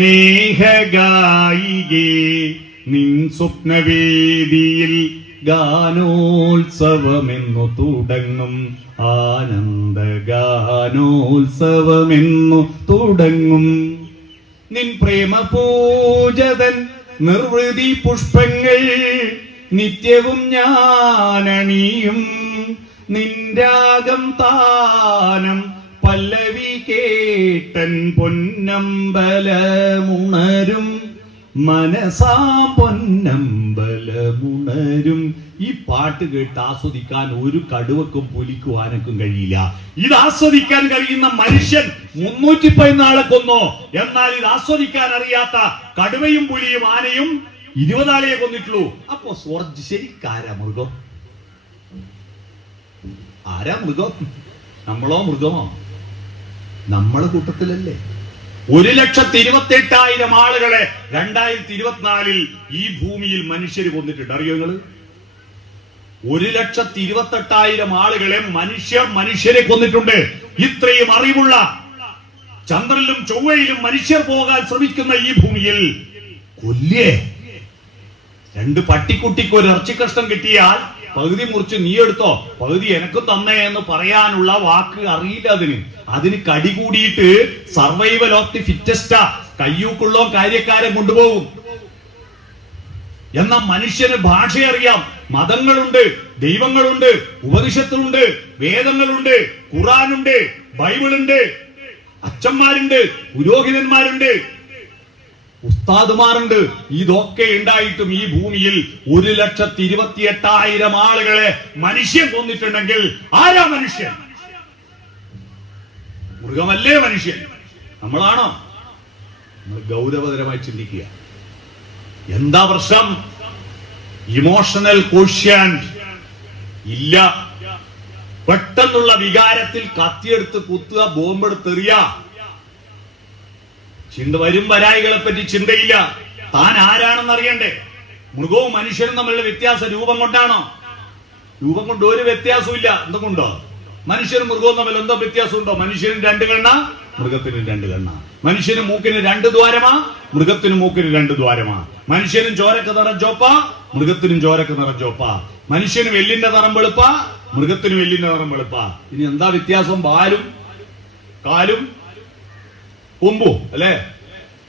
സ്നേഹഗായികേ നിൻ സ്വപ്നവേദിയിൽ ഗാനോത്സവമെന്നു തുടങ്ങും, ആനന്ദഗാനോത്സവമെന്നു തുടങ്ങും. നിൻ പ്രേമ പൂജതൻ നിർവൃതി പുഷ്പങ്ങൾ നിത്യവും ഞാനണിയും. നിൻ രാഗം താനം പല്ലവി കേട്ടൻ പൊന്നമ്പലമുണരും, മനസാ പൊന്നമ്പലമുണരും. ഈ പാട്ട് കേട്ട് ആസ്വദിക്കാൻ ഒരു കടുവക്കും പുലിക്കും ആനക്കും കഴിയില്ല. ഇത് ആസ്വദിക്കാൻ കഴിയുന്ന മനുഷ്യൻ 314 ആളെ കൊന്നോ. എന്നാൽ ഇത് ആസ്വദിക്കാൻ അറിയാത്ത കടുവയും പുലിയും ആനയും 20 ആളെ കൊന്നിട്ടുള്ളൂ. അപ്പോ ശരിക്കാരാ മൃഗം? ആരാ മൃഗം? നമ്മളോ മൃഗമോ? നമ്മളെ കൂട്ടത്തിലല്ലേ? 1,28,000 ആളുകളെ 2024 ഈ ഭൂമിയിൽ മനുഷ്യര് കൊന്നിട്ടുണ്ട്. അറിയോ നിങ്ങള്? 1,28,000 ആളുകളെ മനുഷ്യരെ കൊന്നിട്ടുണ്ട്. ഇത്രയും അറിവുള്ള, ചന്ദ്രനിലും ചൊവ്വയിലും മനുഷ്യർ പോകാൻ ശ്രമിക്കുന്ന ഈ ഭൂമിയിൽ കൊല്ലേ 2 പട്ടിക്കുട്ടിക്ക് ഒരു ഇറച്ചിക്കഷ്ണം കിട്ടിയാൽ പകുതി മുറിച്ച് നീ എടുത്തോ, പകുതി എനക്ക് തന്നേ എന്ന് പറയാനുള്ള വാക്ക് അറിയില്ല. അതിന് കടി കൂടിയിട്ട് സർവൈവൽ ഓഫ് ദി ഫിറ്റസ്റ്റാ, കയ്യൂക്കുള്ളോ കാര്യക്കാരെ കൊണ്ടുപോകും. എന്നാൽ മനുഷ്യന് ഭാഷ അറിയാം, മതങ്ങളുണ്ട്, ദൈവങ്ങളുണ്ട്, ഉപനിഷത്തുണ്ട്, വേദങ്ങളുണ്ട്, ഖുറാനുണ്ട്, ബൈബിളുണ്ട്, അച്ഛന്മാരുണ്ട്, പുരോഹിതന്മാരുണ്ട്, ഉസ്താദുമാരുണ്ട്. ഇതൊക്കെ ഉണ്ടായിട്ടും ഈ ഭൂമിയിൽ 1,28,000 ആളുകളെ മനുഷ്യൻ കൊന്നിട്ടുണ്ടെങ്കിൽ ആരാ മനുഷ്യൻ? മൃഗമല്ലേ മനുഷ്യൻ? നമ്മളാണോ? നമ്മൾ ഗൗരവതരമായി ചിന്തിക്കുക. എന്താ പ്രശ്നം? ഇമോഷണൽ കോഷ്യന്റ് ഇല്ല. പെട്ടെന്നുള്ള വികാരത്തിൽ കത്തിയെടുത്ത് കുത്തുക, ബോംബെടുത്തെറിയ. വരും വരായികളെ പറ്റി ചിന്തയില്ല. താൻ ആരാണെന്ന് അറിയണ്ടേ? മൃഗവും മനുഷ്യനും തമ്മിലുള്ള വ്യത്യാസം രൂപം കൊണ്ടാണോ? രൂപം കൊണ്ട് ഒരു വ്യത്യാസവും ഇല്ല. എന്തുകൊണ്ടോ? മനുഷ്യനും മൃഗവും തമ്മിൽ എന്തോ വ്യത്യാസമുണ്ടോ? മനുഷ്യനും 2 കണ്ണ, മൃഗത്തിനും 2 കണ്ണ. മനുഷ്യനും മൂക്കിന് 2 ദ്വാരമാ, മൃഗത്തിനും മൂക്കിന് 2 ദ്വാരമാ. മനുഷ്യനും ചോരക്ക് നിറം ചോപ്പ, മൃഗത്തിനും ചോരക്ക് നിറം ചോപ്പ. മനുഷ്യനും എല്ലിന്റെ നിറം വെളുപ്പ, മൃഗത്തിനും എല്ലിന്റെ നിറം വെളുപ്പ. ഇനി എന്താ വ്യത്യാസം? വാലും കാലും കൊമ്പും അല്ലേ?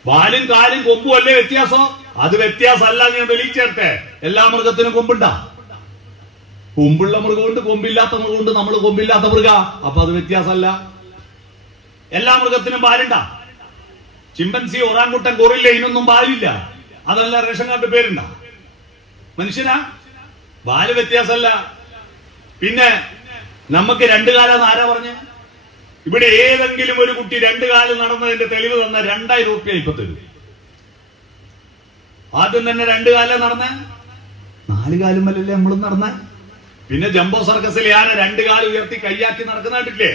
വാലും കാലും കൊമ്പും അല്ലേ വ്യത്യാസം? അത് വ്യത്യാസമല്ല. ഞാൻ തെളിയിച്ചേർത്തെ. എല്ലാ മൃഗത്തിനും കൊമ്പുണ്ടാ? കൊമ്പുള്ള മൃഗമുണ്ട്, കൊമ്പില്ലാത്ത മൃഗമുണ്ട്. നമ്മൾ കൊമ്പില്ലാത്ത മൃഗ, അപ്പൊ അത് വ്യത്യാസമല്ല. എല്ലാ മൃഗത്തിനും പാലുണ്ടാ? ചിമ്പൻസി, ഒറാങ്കുട്ടൻ, ഗൊറില്ല, ഇതിനൊന്നും പാലില്ല. അതല്ല റേഷൻ കാർഡ് പേരുണ്ടാ? മനുഷ്യനാ? പാല് വ്യത്യാസമല്ല. പിന്നെ നമുക്ക് 2 കാലാന്ന് ആരാ പറഞ്ഞ? ഇവിടെ ഏതെങ്കിലും ഒരു കുട്ടി 2 കാലം നടന്നതിന്റെ തെളിവ് തന്ന 2,000 രൂപ ഇപ്പൊ തരും. ആദ്യം തന്നെ 2 കാലം നടന്ന 4 കാലും അല്ലല്ലേ നമ്മളും നടന്ന. പിന്നെ ജംബോ സർക്കസിലെ ആന 2 കാലം ഉയർത്തി കയ്യാക്കി നടക്കുന്ന കണ്ടില്ലേ?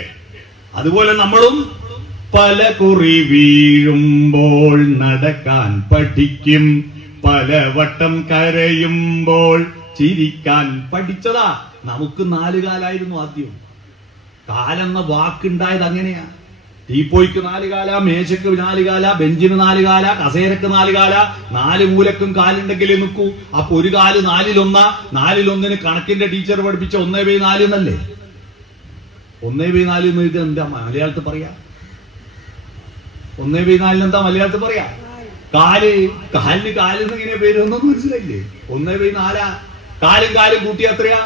അതുപോലെ നമ്മളും പല കുറി വീഴുമ്പോൾ നടക്കാൻ പഠിക്കും, പലവട്ടം കരയുമ്പോൾ ചിരിക്കാൻ പഠിച്ചതാ. നമുക്ക് 4 കാലായിരുന്നു ആദ്യം. കാലെന്ന വാക്കുണ്ടായത് അങ്ങനെയാ. ടീപ്പോയ്ക്ക് 4 കാല, മേശയ്ക്ക് 4 കാല, ബെഞ്ചിന് 4 കാല, കസേരക്ക് 4 കാല. 4 മൂലക്കും കാലുണ്ടെങ്കിലേ നിൽക്കൂ. അപ്പൊ ഒരു കാല് 4-1. 4-1 കണക്കിന്റെ ടീച്ചർ പഠിപ്പിച്ച 1/4 എന്നല്ലേ? 1/4 ഇത് എന്താ മലയാളത്തിൽ പറയാ? 1/4 എന്താ മലയാളത്തിൽ പറയാ? കാലിന് കാലിന്ന് ഇങ്ങനെ പേരൊന്നും മനസ്സിലായില്ലേ? 1/4. കാലും കൂട്ടി എത്രയാ?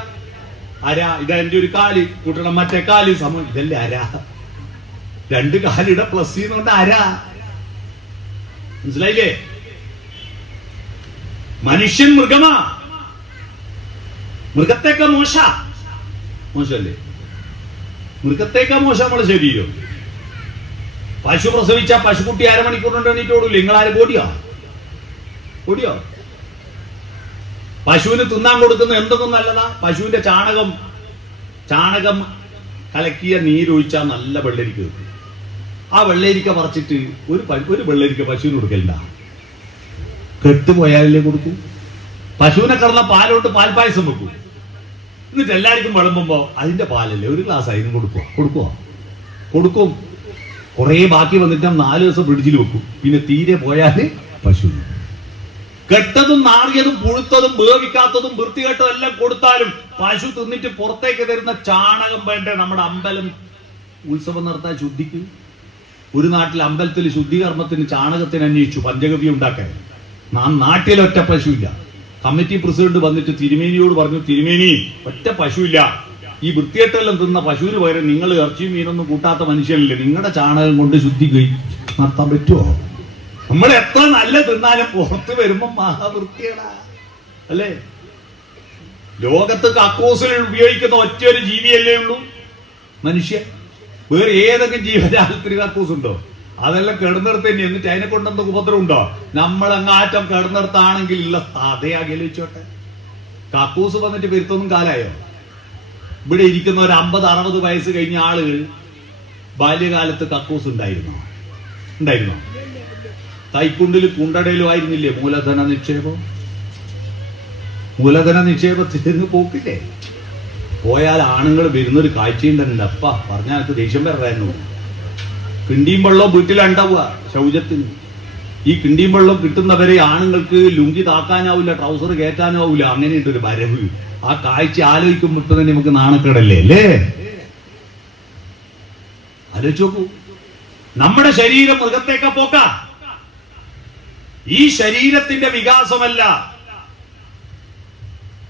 അര. ഇതാ എന്റെ ഒരു കാല് കൂട്ടണം, മറ്റേ കാല് സമം. ഇതല്ലേ അര? 2 കാലിടെ പ്ലസ് ചെയ്യുന്നോണ്ട് അര. മനസ്സിലായില്ലേ? മനുഷ്യൻ മൃഗമാ. മൃഗത്തേക്കാ മോശല്ലേ? മൃഗത്തേക്കാ മോശം നമ്മളെ ശരീരം. പശു പ്രസവിച്ച പശുക്കുട്ടി 1/2 മണിക്കൂറിനുണ്ട് എണീറ്റ് ഓടൂല്ലേ? നിങ്ങളാരും ഓടിയോ? പശുവിന് തിന്നാൻ കൊടുക്കുന്ന എന്തൊന്നും നല്ലതാ? പശുവിന്റെ ചാണകം കലക്കിയ നീരൊഴിച്ചാൽ നല്ല വെള്ളരിക്ക വെക്കും. ആ വെള്ളരിക്ക പറിച്ചിട്ട് ഒരു വെള്ളരിക്ക പശുവിന് കൊടുക്കലില്ല. കെട്ടുപോയാലേ കൊടുക്കൂ. പശുവിനെ കിടന്ന പാലോട്ട് പാൽപ്പായസം വെക്കും. എന്നിട്ട് എല്ലാവർക്കും വിളമ്പുമ്പോ അതിന്റെ പാലല്ലേ ഒരു ഗ്ലാസ് അതിനും കൊടുക്കും. കുറെ ബാക്കി വന്നിട്ട് 4 ദിവസം ഫ്രിഡ്ജിൽ വെക്കും. പിന്നെ തീരെ പോയാല് പശു കെട്ടതും നാറിയതും പുഴുത്തതും വേവിക്കാത്തതും വൃത്തികെട്ടതും എല്ലാം കൊടുത്താലും പശു തിന്നിട്ട് പുറത്തേക്ക് തരുന്ന ചാണകം വേണ്ടേ നമ്മുടെ അമ്പലം ഉത്സവം നടത്താൻ ശുദ്ധിക്ക്? ഒരു നാട്ടിൽ അമ്പലത്തിൽ ശുദ്ധികർമ്മത്തിന് ചാണകത്തിന് അന്വേഷിച്ചു പഞ്ചഗവ്യം ഉണ്ടാക്കാൻ. നാട്ടിലൊറ്റ പശുവില്ല. കമ്മിറ്റി പ്രസിഡന്റ് വന്നിട്ട് തിരുമേനിയോട് പറഞ്ഞു, തിരുമേനി ഒറ്റ പശുവില്ല, ഈ വൃത്തികെട്ടെല്ലാം തിന്ന പശുവിന് പകരം നിങ്ങൾ ഇറച്ചിയും മീനൊന്നും കൂട്ടാത്ത മനുഷ്യനല്ലേ, നിങ്ങളുടെ ചാണകം കൊണ്ട് ശുദ്ധി നടത്താൻ പറ്റുമോ? നമ്മൾ എത്ര നല്ല തിന്നാലും പുറത്ത് വരുമ്പോ മഹാവൃത്തിയടാ അല്ലേ? ലോകത്ത് കക്കൂസിൽ ഉപയോഗിക്കുന്ന ഒറ്റയൊരു ജീവിയല്ലേ ഉള്ളൂ മനുഷ്യൻ. വേറെ ഏതൊക്കെ ജീവജാലത്തിന് കക്കൂസ് ഉണ്ടോ? അതെല്ലാം കിടന്നിടത്ത് തന്നെ. എന്നിട്ട് അതിനെ കൊണ്ടെന്ത ഉപദ്രവം ഉണ്ടോ? നമ്മളങ്ങാറ്റം കിടന്നിടത്താണെങ്കിൽ ഇല്ല അതേ അകലിച്ചോട്ടെ. കക്കൂസ് വന്നിട്ട് പെരുത്തൊന്നും കാലായോ? ഇവിടെ ഇരിക്കുന്ന ഒരു 50-60 വയസ്സ് കഴിഞ്ഞ ആളുകൾ ബാല്യകാലത്ത് കക്കൂസ് ഉണ്ടായിരുന്നോ? തൈക്കുണ്ടിൽ കുണ്ടടയിലും ആയിരുന്നില്ലേ മൂലധന നിക്ഷേപം? മൂലധന നിക്ഷേപത്തിന് പോക്കില്ലേ? പോയാൽ ആണുങ്ങൾ വരുന്നൊരു കാഴ്ചയുണ്ടല്ലോ, അപ്പ പറഞ്ഞാൽ ദേഷ്യം വരായിരുന്നു. കിണ്ടിയും വെള്ളം വീട്ടിലുണ്ടാവുക ശൗചത്തിന്. ഈ കിണ്ടിയും വെള്ളം കിട്ടുന്നവരെ ആണുങ്ങൾക്ക് ലുങ്കി താക്കാനാവില്ല, ട്രൗസർ കയറ്റാനാവില്ല. അങ്ങനെയുണ്ട് ഒരു വരവ്. ആ കാഴ്ച ആലോചിക്കുമ്പോൾ ഇപ്പൊ തന്നെ നമുക്ക് നാണക്കേടല്ലേ അല്ലേ? ആലോചിച്ച് നോക്കൂ. നമ്മുടെ ശരീരം മൃഗത്തേക്ക പോക്ക. ഈ ശരീരത്തിന്റെ വികാസമല്ല,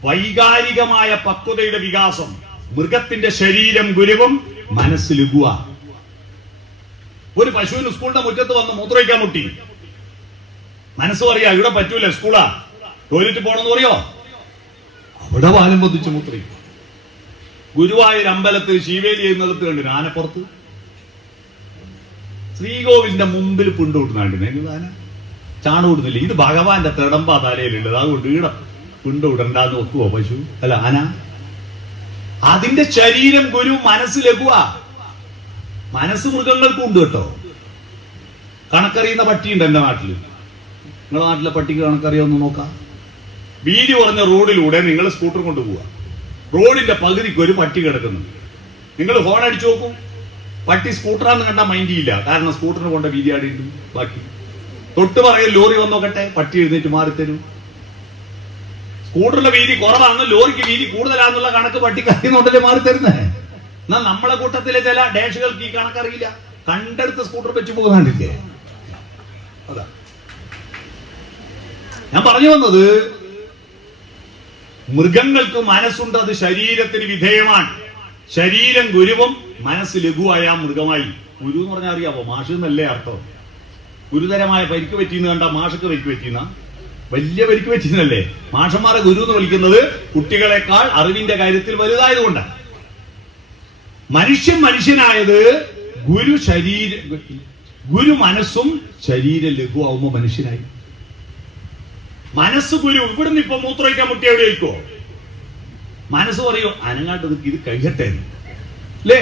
വൈകാരികമായ പക്വതയുടെ വികാസം. മൃഗത്തിന്റെ ശരീരം ഗുരുവും മനസ്സ് ലഘുവ. ഒരു പശുവിന് സ്കൂളിന്റെ മുറ്റത്ത് വന്ന് മൂത്രമൊഴിക്കാൻ മുട്ടി. മനസ്സ് പറയാ ഇവിടെ പറ്റൂല, സ്കൂളാ, ടോയ്ലറ്റ് പോണെന്ന് പറയോ? അവിടെ വാലും പൊതിച്ച് മൂത്രയിക്കും. ഗുരുവായൂർ അമ്പലത്തിൽ ശിവേലി എന്നുള്ളത് കണ്ടിന് ആനപ്പുറത്ത് ശ്രീകോവിലിന്റെ മുമ്പിൽ പിണ്ടുവിടുന്നുണ്ട്. ആന ചാണുവിടുന്നില്ല. ഇത് ഭഗവാന്റെ തിടമ്പ തലയിലുള്ളത്, അതുകൊണ്ട് ഈട പിണ്ടുവിടണ്ടാന്ന് വെക്കുവോ പശു? അല്ല, ആന. അതിന്റെ ശരീരം ഗുരു, മനസ്സ് ലഘുവ. മനസ്സ് മൃഗങ്ങൾക്കും ഉണ്ട് കേട്ടോ. കണക്കറിയുന്ന പട്ടിയുണ്ട് എന്റെ നാട്ടില്. നിങ്ങളുടെ നാട്ടിലെ പട്ടിക്ക് കണക്കറിയാമെന്ന് നോക്കാം. വീതി കുറഞ്ഞ റോഡിലൂടെ നിങ്ങൾ സ്കൂട്ടർ കൊണ്ടുപോവുക. റോഡിന്റെ പകുതിക്ക് ഒരു പട്ടി കിടക്കുന്നു. നിങ്ങൾ ഹോൺ അടിച്ചു നോക്കൂ. പട്ടി സ്കൂട്ടറാന്ന് കണ്ടാൽ മൈൻഡ് ചെയ്യില്ല. കാരണം സ്കൂട്ടറിന് കൊണ്ട വീതി ആടിയിട്ടു. ബാക്കി തൊട്ട് പറയും ലോറി വന്നോക്കട്ടെ, പട്ടി എഴുന്നേറ്റ് മാറിത്തരും. സ്കൂട്ടറിന്റെ വീതി കുറവാണ്, ലോറിക്ക് വീതി കൂടുതലാന്നുള്ള കണക്ക് പട്ടിക്ക് അറിയുന്നുണ്ടല്ലേ മാറിത്തരുന്നേ. എന്നാൽ നമ്മളെ കൂട്ടത്തിലെ ചില ഡാഷുകൾക്ക് ഈ കണക്കറിയില്ല. കണ്ടെടുത്ത് സ്കൂട്ടർ വെച്ച് പോകുന്നുണ്ടില്ലേ? അതാ ഞാൻ പറഞ്ഞു വന്നത്. മൃഗങ്ങൾക്ക് മനസ്സുണ്ട്, അത് ശരീരത്തിന് വിധേയമാണ്. ശരീരം ഗുരുവും മനസ്സ് ലഘുവായ മൃഗമായി. ഗുരു എന്ന് പറഞ്ഞാൽ അറിയാവോ? മാഷ് എന്നല്ലേ അർത്ഥം. ഗുരുതരമായ പരിക്ക് പറ്റിയെന്ന് കണ്ട മാഷക്ക് പരിക്ക് പറ്റിയെന്ന വലിയ പരിക്ക് പറ്റിയെന്നല്ലേ. മാഷന്മാരെ ഗുരു എന്ന് വിളിക്കുന്നത് കുട്ടികളെക്കാൾ അറിവിന്റെ കാര്യത്തിൽ വലുതായതുകൊണ്ടാണ്. മനുഷ്യനായത് ഗുരു മനസ്സും ശരീരം ലഘുവാകുമ്പോ മനുഷ്യനായി. മനസ്സ് ഗുരു. ഇവിടുന്ന് ഇപ്പൊ മൂത്രമൊഴിക്കാൻ മുട്ടി എവിടെ വയ്ക്കോ? മനസ്സ് പറയോ അനങ്ങാട്ട് ഇത് കഴിയട്ടെ അല്ലേ?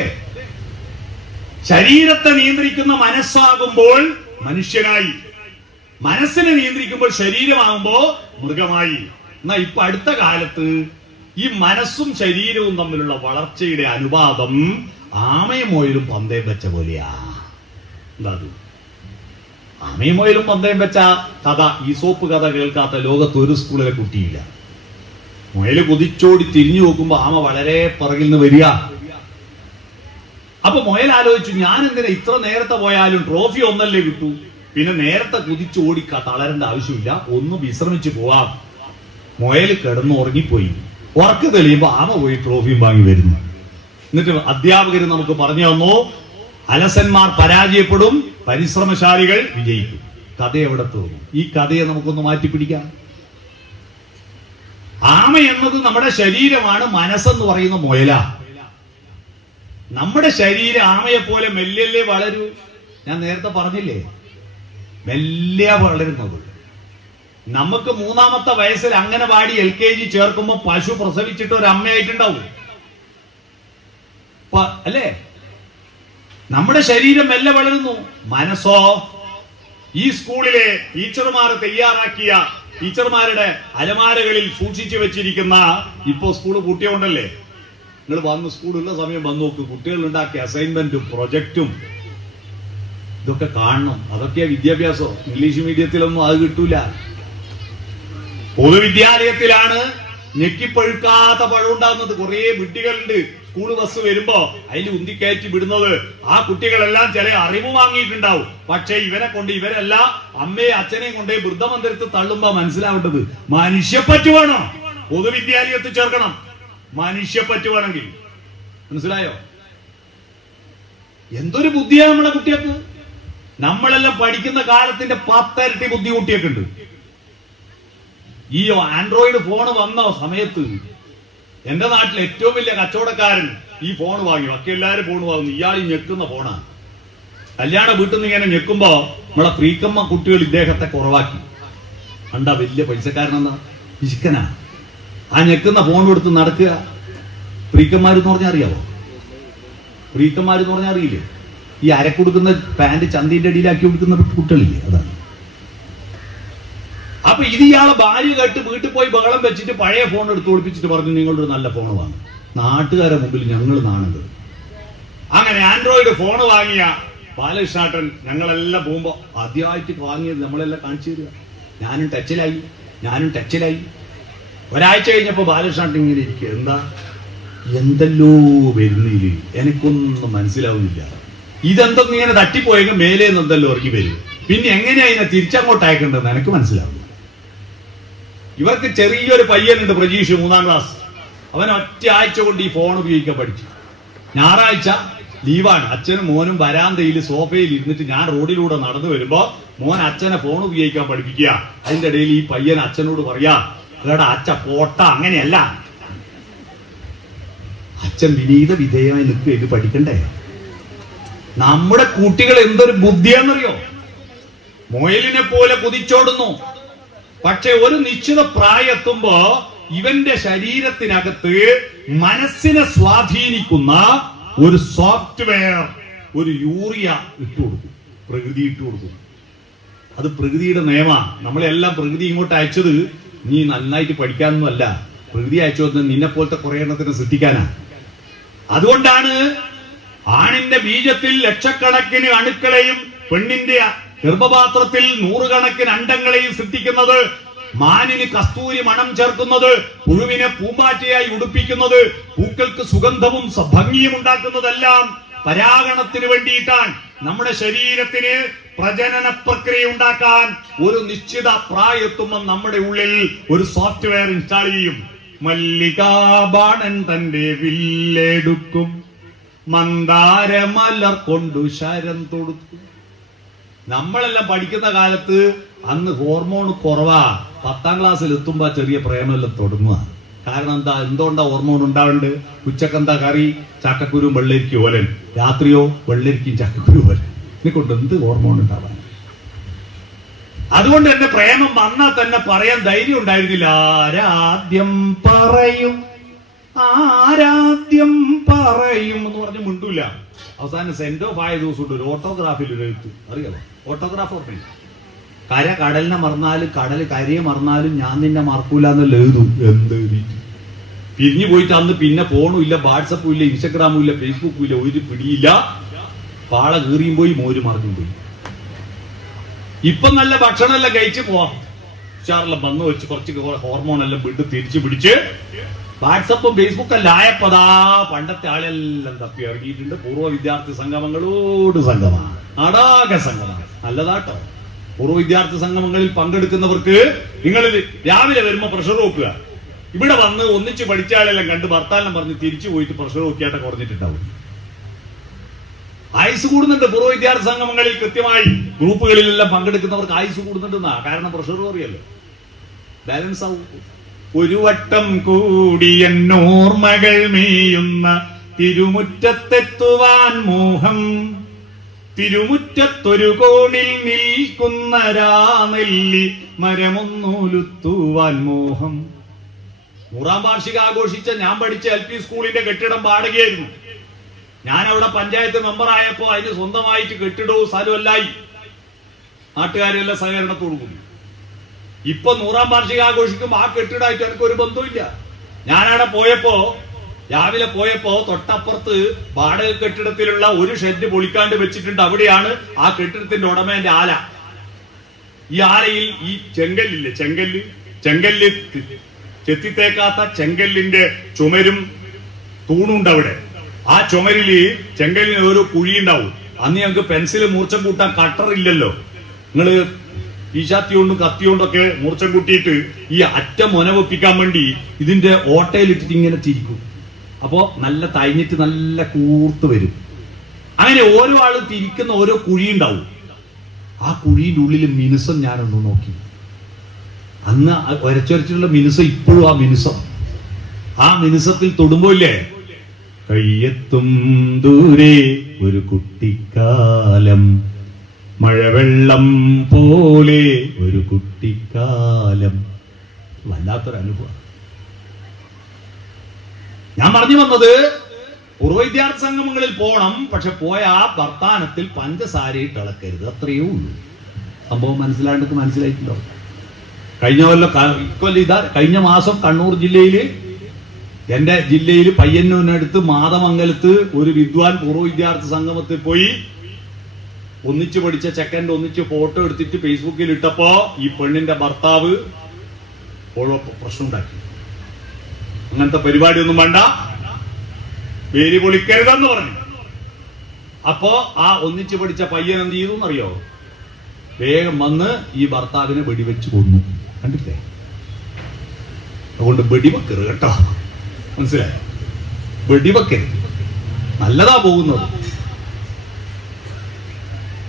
ശരീരത്തെ നിയന്ത്രിക്കുന്ന മനസ്സാകുമ്പോൾ മനുഷ്യനായി, മനസ്സിനെ നിയന്ത്രിക്കുമ്പോൾ ശരീരമാകുമ്പോ മൃഗമായി. എന്നാ ഇപ്പൊ അടുത്ത കാലത്ത് ഈ മനസ്സും ശരീരവും തമ്മിലുള്ള വളർച്ചയുടെ അനുപാതം ആമയും മുയലും പന്തയം വെച്ച പോലെയാ. എന്താ അത്? ആമയും മുയലും പന്തയം വെച്ച കഥ, ഈസോപ്പ് കഥ കേൾക്കാത്ത ലോകത്ത് ഒരു സ്കൂളിലെ കുട്ടിയില്ല. മുയല് കുതിച്ചോടി തിരിഞ്ഞു നോക്കുമ്പോ ആമ വളരെ പുറകിൽ നിന്ന് വരിക. അപ്പൊ മുയൽ ആലോചിച്ചു, ഞാൻ എന്തിനാ ഇത്ര നേരത്തെ പോയാലും ട്രോഫി ഒന്നല്ലേ കിട്ടൂ, പിന്നെ നേരത്തെ കുതിച്ചോടി തളരേണ്ട ആവശ്യമില്ല, ഒന്ന് വിശ്രമിച്ചു പോവാം. മുയൽ കിടന്ന് ഉറങ്ങിപ്പോയി. ഉറക്ക് തെളിയുമ്പോ ആമ പോയി ട്രോഫിയും വാങ്ങി വരുന്നു. എന്നിട്ട് അധ്യാപകര് നമുക്ക് പറഞ്ഞു തന്നു, അലസന്മാർ പരാജയപ്പെടും, പരിശ്രമശാലികൾ വിജയിക്കും. കഥ എവിടെ തീർന്നു? ഈ കഥയെ നമുക്കൊന്ന് മാറ്റിപ്പിടിക്കാം. ആമ എന്നത് നമ്മുടെ ശരീരമാണ്, മനസ്സെന്ന് പറയുന്ന മുയല. നമ്മുടെ ശരീരം ആമയെ പോലെ മെല്ലെ വളരൂ. ഞാൻ നേരത്തെ പറഞ്ഞില്ലേ, മെല്ലെ വളരുന്നത്. നമുക്ക് 3-ാമത്തെ വയസ്സിൽ അംഗനവാടി LKG ചേർക്കുമ്പോ പശു പ്രസവിച്ചിട്ട് ഒരു അമ്മയായിട്ടുണ്ടാവും അല്ലേ? നമ്മുടെ ശരീരം മെല്ലെ വളരുന്നു. മനസ്സോ ഈ സ്കൂളിലെ ടീച്ചർമാർ തയ്യാറാക്കിയ, ടീച്ചർമാരുടെ അലമാരകളിൽ സൂക്ഷിച്ചു വെച്ചിരിക്കുന്ന, ഇപ്പോ സ്കൂൾ പൂട്ടിയോണ്ടല്ലേ, നിങ്ങൾ വന്ന് സ്കൂളുള്ള സമയം വന്ന് നോക്ക്, കുട്ടികൾ ഉണ്ടാക്കിയ അസൈൻമെന്റും പ്രൊജക്റ്റും ഇതൊക്കെ കാണണം. അതൊക്കെയാ വിദ്യാഭ്യാസം. ഇംഗ്ലീഷ് മീഡിയത്തിലൊന്നും അത് കിട്ടൂല. പൊതുവിദ്യാലയത്തിലാണ് ഞെക്കിപ്പഴുക്കാത്ത പഴം ഉണ്ടാകുന്നത്. കുറെ വിഡ്ഢികളുണ്ട് സ്കൂൾ ബസ് വരുമ്പോ അതിൽ ഉന്തിക്കയറ്റി വിടുന്നത്. ആ കുട്ടികളെല്ലാം ചില അറിവ് വാങ്ങിയിട്ടുണ്ടാവും. പക്ഷെ ഇവരെ കൊണ്ട് ഇവരെല്ലാം അമ്മയെ അച്ഛനെയും കൊണ്ടേ വൃദ്ധമന്ദിരത്തിൽ തള്ളുമ്പോ മനസ്സിലാവേണ്ടത് മനുഷ്യപ്പറ്റു വേണം. പൊതുവിദ്യാലയത്തിൽ ചേർക്കണം മനുഷ്യപ്പറ്റു വേണമെങ്കിൽ. മനസ്സിലായോ? എന്തൊരു ബുദ്ധിയാണ് നമ്മളെ കുട്ടികൾക്ക്. നമ്മളെല്ലാം പഠിക്കുന്ന കാലത്തിന്റെ 10 ഇരട്ടി ബുദ്ധി കുട്ടിയൊക്കെ ഉണ്ട്. ഈ ആൻഡ്രോയിഡ് ഫോൺ വന്ന സമയത്ത് എന്റെ നാട്ടിൽ ഏറ്റവും വലിയ കച്ചവടക്കാരൻ ഈ ഫോൺ വാങ്ങി. ബാക്കി എല്ലാവരും ഫോൺ വാങ്ങുന്നു. ഇയാൾ ഞെക്കുന്ന ഫോണാണ്. കല്യാണ വീട്ടിൽ നിന്ന് ഇങ്ങനെ ഞെക്കുമ്പോ നമ്മളെ ഫ്രീക്കമ്മ കുട്ടികൾ ഇദ്ദേഹത്തെ കുറവാക്കി. കണ്ടാ വലിയ പൈസക്കാരനെന്നാ പിശുക്കനാ. ആ ഞെക്കുന്ന ഫോൺ എടുത്ത് നടക്കുക. ഫ്രീക്കന്മാരെന്ന് പറഞ്ഞാൽ അറിയാവോ? ഫ്രീക്കന്മാരെന്ന് പറഞ്ഞാൽ അറിയില്ലേ? ഈ അരക്കൊടുക്കുന്ന പാന്റ് ചന്തിന്റെ അടിയിലാക്കി കൊടുക്കുന്ന കുട്ടികളില്ലേ? അതാണ്. അപ്പൊ ഇത് ഇയാളെ ഭാര്യ കേട്ട് വീട്ടിൽ പോയി ബഹളം വെച്ചിട്ട് പഴയ ഫോൺ എടുത്ത് ഒളിപ്പിച്ചിട്ട് പറഞ്ഞു നിങ്ങളൊരു നല്ല ഫോൺ വാങ്ങും. നാട്ടുകാരെ മുമ്പിൽ ഞങ്ങൾ നാണത്. അങ്ങനെ ആൻഡ്രോയിഡ് ഫോൺ വാങ്ങിയ ബാലകൃഷ്ണാട്ടൻ ഞങ്ങളെല്ലാം പോകുമ്പോ ആദ്യമായിട്ട് വാങ്ങിയത് നമ്മളെല്ലാം കാണിച്ചു തരിക. ഞാനും ടച്ചിലായി. ഒരാഴ്ച കഴിഞ്ഞപ്പോ ബാലകൃഷ്ണാട്ടൻ ഇങ്ങനെ ഇരിക്കുക. എന്തല്ലോ വരുന്നില്ല, എനിക്കൊന്നും മനസ്സിലാവുന്നില്ല. ഇതെന്തൊന്നും ഇങ്ങനെ തട്ടിപ്പോയെങ്കിൽ മേലെ എന്തല്ലോ ഇറങ്ങി വരും. പിന്നെ എങ്ങനെയാ ഇതിനെ തിരിച്ചങ്ങോട്ട് അയക്കേണ്ടതെന്ന് എനിക്ക് മനസ്സിലാവും. ഇവർക്ക് ചെറിയൊരു പയ്യനുണ്ട്, പ്രജീഷ്, 3ാം ക്ലാസ്. അവൻ ഒറ്റ ആഴ്ച കൊണ്ട് ഈ ഫോൺ ഉപയോഗിക്കാൻ പഠിച്ചു. ഞായറാഴ്ച ലീവാണ്. അച്ഛനും മോനും വരാന്തയിൽ സോഫയിൽ ഇരുന്നിട്ട് ഞാൻ റോഡിലൂടെ നടന്നു വരുമ്പോ മോൻ അച്ഛനെ ഫോൺ ഉപയോഗിക്കാൻ പഠിപ്പിക്കുക. അതിന്റെ ഇടയിൽ ഈ പയ്യൻ അച്ഛനോട് പറയാ, കേടാ അച്ഛ പോട്ട, അങ്ങനെയല്ല. അച്ഛൻ വിനീത വിധേയമായി നിൽക്കുക, ഇത് പഠിക്കണ്ടേ? നമ്മുടെ കുട്ടികൾ എന്തൊരു ബുദ്ധിയാണെന്നറിയോ? മുയലിനെ പോലെ കുതിച്ചോടുന്നു. പക്ഷെ ഒരു നിശ്ചിത പ്രായത്തുമ്പോ ഇവന്റെ ശരീരത്തിനകത്ത് മനസ്സിനെ സ്വാധീനിക്കുന്ന ഒരു സോഫ്റ്റ്വെയർ, ഒരു യൂറിയ ഇട്ടുകൊടുക്കും, പ്രകൃതി ഇട്ടുകൊടുക്കും. അത് പ്രകൃതിയുടെ നിയമമാണ്. നമ്മളെല്ലാം പ്രകൃതി ഇങ്ങോട്ട് അയച്ചത് നീ നന്നായിട്ട് പഠിക്കാനൊന്നും അല്ല. പ്രകൃതി അയച്ചു നിന്നെ പോലത്തെ കുറെ എണ്ണത്തിന് സൃഷ്ടിക്കാനാ. അതുകൊണ്ടാണ് ആണിന്റെ ബീജത്തിൽ ലക്ഷക്കണക്കിന് അണുക്കളെയും പെണ്ണിന്റെ ഗർഭപാത്രത്തിൽ 100 കണക്കിന് അണ്ടങ്ങളെയും സൃഷ്ടിക്കുന്നത്, മാനിന് കസ്തൂരി മണം ചേർക്കുന്നത്, പുഴുവിനെ പൂമ്പാറ്റയായി ഉടുപ്പിക്കുന്നത്, പൂക്കൾക്ക് സുഗന്ധവും ഭംഗിയും ഉണ്ടാക്കുന്നതെല്ലാം പരാഗണത്തിന് വേണ്ടിയിട്ടാണ്. നമ്മുടെ ശരീരത്തിന് പ്രജനന പ്രക്രിയ ഉണ്ടാക്കാൻ ഒരു നിശ്ചിത പ്രായത്തുമ്പം നമ്മുടെ ഉള്ളിൽ ഒരു സോഫ്റ്റ്വെയർ ഇൻസ്റ്റാൾ ചെയ്യും. മല്ലികാബാണൻ തന്റെ വില്ലെടുക്കും, മന്ദാരമലർ കൊണ്ടു ശരം തൊടുക്കും. നമ്മളെല്ലാം പഠിക്കുന്ന കാലത്ത് അന്ന് ഹോർമോൺ കുറവാ. 10ാം ക്ലാസ്സിൽ എത്തുമ്പോ ചെറിയ പ്രേമെല്ലാം തുടങ്ങുക. കാരണം എന്തുകൊണ്ടാ ഹോർമോൺ ഉണ്ടാവുന്നുണ്ട്? ഉച്ചക്കെന്താ കറി? ചക്കക്കുരു വെള്ളരിക്കും ഓലൻ. രാത്രിയോ വെള്ളരിക്കും ചക്കക്കുരു ഓലൻ. ഇതിനെക്കൊണ്ട് എന്ത് ഹോർമോൺ ഉണ്ടാവാൻ? അതുകൊണ്ട് തന്നെ പ്രേമം വന്നാൽ തന്നെ പറയാൻ ധൈര്യം ഉണ്ടായിരുന്നില്ല. ആരാദ്യം പറയും എന്ന് പറഞ്ഞ് മിണ്ടൂല. അവസാനം സെന്റ് ഓഫ് ആയ ദിവസം ഉണ്ട് ഒരു ഓട്ടോഗ്രാഫിൽ ഒരു എഴുത്ത്. അറിയാമോ? ഓട്ടോഗ്രാഫ് ഓർമ്മ. കര കടലിനെ മറന്നാലും കടൽ കരയെ മറന്നാലും ഞാൻ നിന്നെ മറക്കൂല എന്നല്ല എഴുതും. എന്ത് പിരിഞ്ഞു പോയിട്ട് അന്ന് പിന്നെ ഫോണും ഇല്ല, വാട്സപ്പും ഇല്ല, ഇൻസ്റ്റഗ്രാമും ഇല്ല, ഫേസ്ബുക്കും ഇല്ല, ഒരു പിടിയില്ല. പാള കീറിയും പോയി, മോര് മറിഞ്ഞും പോയി. ഇപ്പൊ നല്ല ഭക്ഷണമെല്ലാം കഴിച്ച് പോവാം. ഉച്ചാറെല്ലാം വന്ന് വെച്ച് കുറച്ച് ഹോർമോൺ എല്ലാം വിട്ട് തിരിച്ചു പിടിച്ച് വാട്സപ്പും ഫേസ്ബുക്കെല്ലാം ആയപ്പതാ പണ്ടത്തെ ആളെല്ലാം തപ്പി ഇറങ്ങിയിട്ടുണ്ട്. പൂർവ്വ വിദ്യാർത്ഥി സംഗമങ്ങളോട് സംഗമമാണ്, നാടാക സംഗമമാണ്. നല്ലതാട്ടോ. പൂർവ്വ വിദ്യാർത്ഥി സംഗമങ്ങളിൽ പങ്കെടുക്കുന്നവർക്ക് നിങ്ങൾ രാവിലെ വരുമ്പോ പ്രഷർ നോക്കുക. ഇവിടെ വന്ന് ഒന്നിച്ച് പഠിച്ച ആളെല്ലാം കണ്ട് ഭർത്താവിനെ പറഞ്ഞ് തിരിച്ചു പോയിട്ട് പ്രഷർ നോക്കിയായിട്ട് കുറഞ്ഞിട്ടുണ്ടാവും. ആയുസ് കൂടുന്നുണ്ട്. പൂർവ്വ വിദ്യാർത്ഥി സംഗമങ്ങളിൽ കൃത്യമായി ഗ്രൂപ്പുകളിലെല്ലാം പങ്കെടുക്കുന്നവർക്ക് ആയുസ് കൂടുന്നുണ്ടെന്നാ. കാരണം പ്രഷർ അറിയല്ലോ, ബാലൻസ് ആവും. ഒരു വട്ടം കൂടി എന്നോർമകൾ മേയുന്ന തിരുമുറ്റത്തെത്തുവാൻ മോഹം, തിരുമുറ്റത്തൊരു കോണിൽ നിൽക്കുന്ന രാനെല്ലി മരമൊന്നുലുത്തുവാൻ മോഹം. 100ാം വാർഷികം ആഘോഷിച്ച ഞാൻ പഠിച്ച LP സ്കൂളിന്റെ കെട്ടിടം വാടകയായിരുന്നു. ഞാൻ അവിടെ പഞ്ചായത്ത് മെമ്പർ ആയപ്പോ അതിന് സ്വന്തമായിട്ട് കെട്ടിടവും സ്ഥലമല്ലായി. നാട്ടുകാരെല്ലാം സഹകരണത്തോടു കൂടി. ഇപ്പൊ 100ാം വാർഷികം ആഘോഷിക്കുമ്പോ ആ കെട്ടിടമായിട്ട് എനിക്കൊരു ബന്ധമില്ല. ഞാനവിടെ പോയപ്പോ രാവിലെ പോയപ്പോ തൊട്ടപ്പുറത്ത് വാടക കെട്ടിടത്തിലുള്ള ഒരു ഷെഡ് പൊളിക്കാണ്ട് വെച്ചിട്ടുണ്ട്. അവിടെയാണ് ആ കെട്ടിടത്തിന്റെ ഉടമേന്റെ ആല. ഈ ആലയിൽ ഈ ചെങ്കല്ലില്ലേ, ചെങ്കല്ല് ചെത്തിത്തേക്കാത്ത ചെങ്കല്ലിന്റെ ചുമരും തൂണുണ്ട് അവിടെ. ആ ചുമരില് ചെങ്കല്ലിന് ഓരോ കുഴിയുണ്ടാവും. അന്ന് ഞങ്ങൾക്ക് പെൻസിൽ മൂർച്ചം കൂട്ടാൻ കട്ടർ ഇല്ലല്ലോ. നിങ്ങള് ഈശാത്തിയോണ്ടും കത്തിയോണ്ടൊക്കെ മൂർച്ചം കൂട്ടിയിട്ട് ഈ അറ്റ മുന വെപ്പിക്കാൻ വേണ്ടി ഇതിന്റെ ഓട്ടയിലിട്ടിട്ട് ഇങ്ങനെ തിരിക്കും. അപ്പോ നല്ല തൈഞ്ഞിട്ട് നല്ല കൂർത്ത് വരും. അങ്ങനെ ഓരോ ആള് തിരിക്കുന്ന ഓരോ കുഴി ഉണ്ടാവും. ആ കുഴിയുടെ ഉള്ളിൽ മിനുസം ഞാനൊന്ന് നോക്കി. അന്ന് വരച്ചൊരച്ചിട്ടുള്ള മിനുസം ഇപ്പോഴും ആ മിനുസത്തിൽ തൊടുമ്പോ ഇല്ലേ, കയ്യെത്തും ദൂരെ ഒരു കുട്ടിക്കാലം, മഴവെള്ളം പോലെ ഒരു കുട്ടിക്കാലം. വല്ലാത്തൊരനുഭവം. ഞാൻ പറഞ്ഞു വന്നത്, പൂർവ്വ വിദ്യാർത്ഥി സംഗമങ്ങളിൽ പോണം, പക്ഷെ പോയ ആ വർത്താനത്തിൽ പഞ്ചസാരയിട്ട് ഇളക്കരുത്, അത്രയേ ഉള്ളൂ. സംഭവം മനസ്സിലായിട്ടില്ലോ. കഴിഞ്ഞ മാസം കണ്ണൂർ ജില്ലയില്, എന്റെ ജില്ലയിൽ പയ്യന്നൂരിനടുത്ത് മാതമംഗലത്ത് ഒരു വിദ്വാൻ പൂർവ്വ വിദ്യാർത്ഥി സംഗമത്തിൽ പോയി ഒന്നിച്ചു പഠിച്ച ചെക്കൻ്റെ ഒന്നിച്ച് ഫോട്ടോ എടുത്തിട്ട് ഫേസ്ബുക്കിൽ ഇട്ടപ്പോ ഈ പെണ്ണിന്റെ ഭർത്താവ് പ്രശ്നം ഉണ്ടാക്കി. അങ്ങനത്തെ പരിപാടിയൊന്നും വേണ്ട, പേര് പൊളിക്കരുതെന്ന് പറഞ്ഞു. അപ്പോ ആ ഒന്നിച്ചു പഠിച്ച പയ്യൻ എന്ത് ചെയ്തു എന്നറിയോ? വേഗം വന്ന് ഈ ഭർത്താവിനെ വെടിവെച്ച് കൊന്നു. കണ്ടില്ലേ? അതുകൊണ്ട് വെടിവെക്കരുത് കേട്ടോ, മനസ്സിലായോ? വെടിവെക്കരുത്, നല്ലതാ പോകുന്നത്.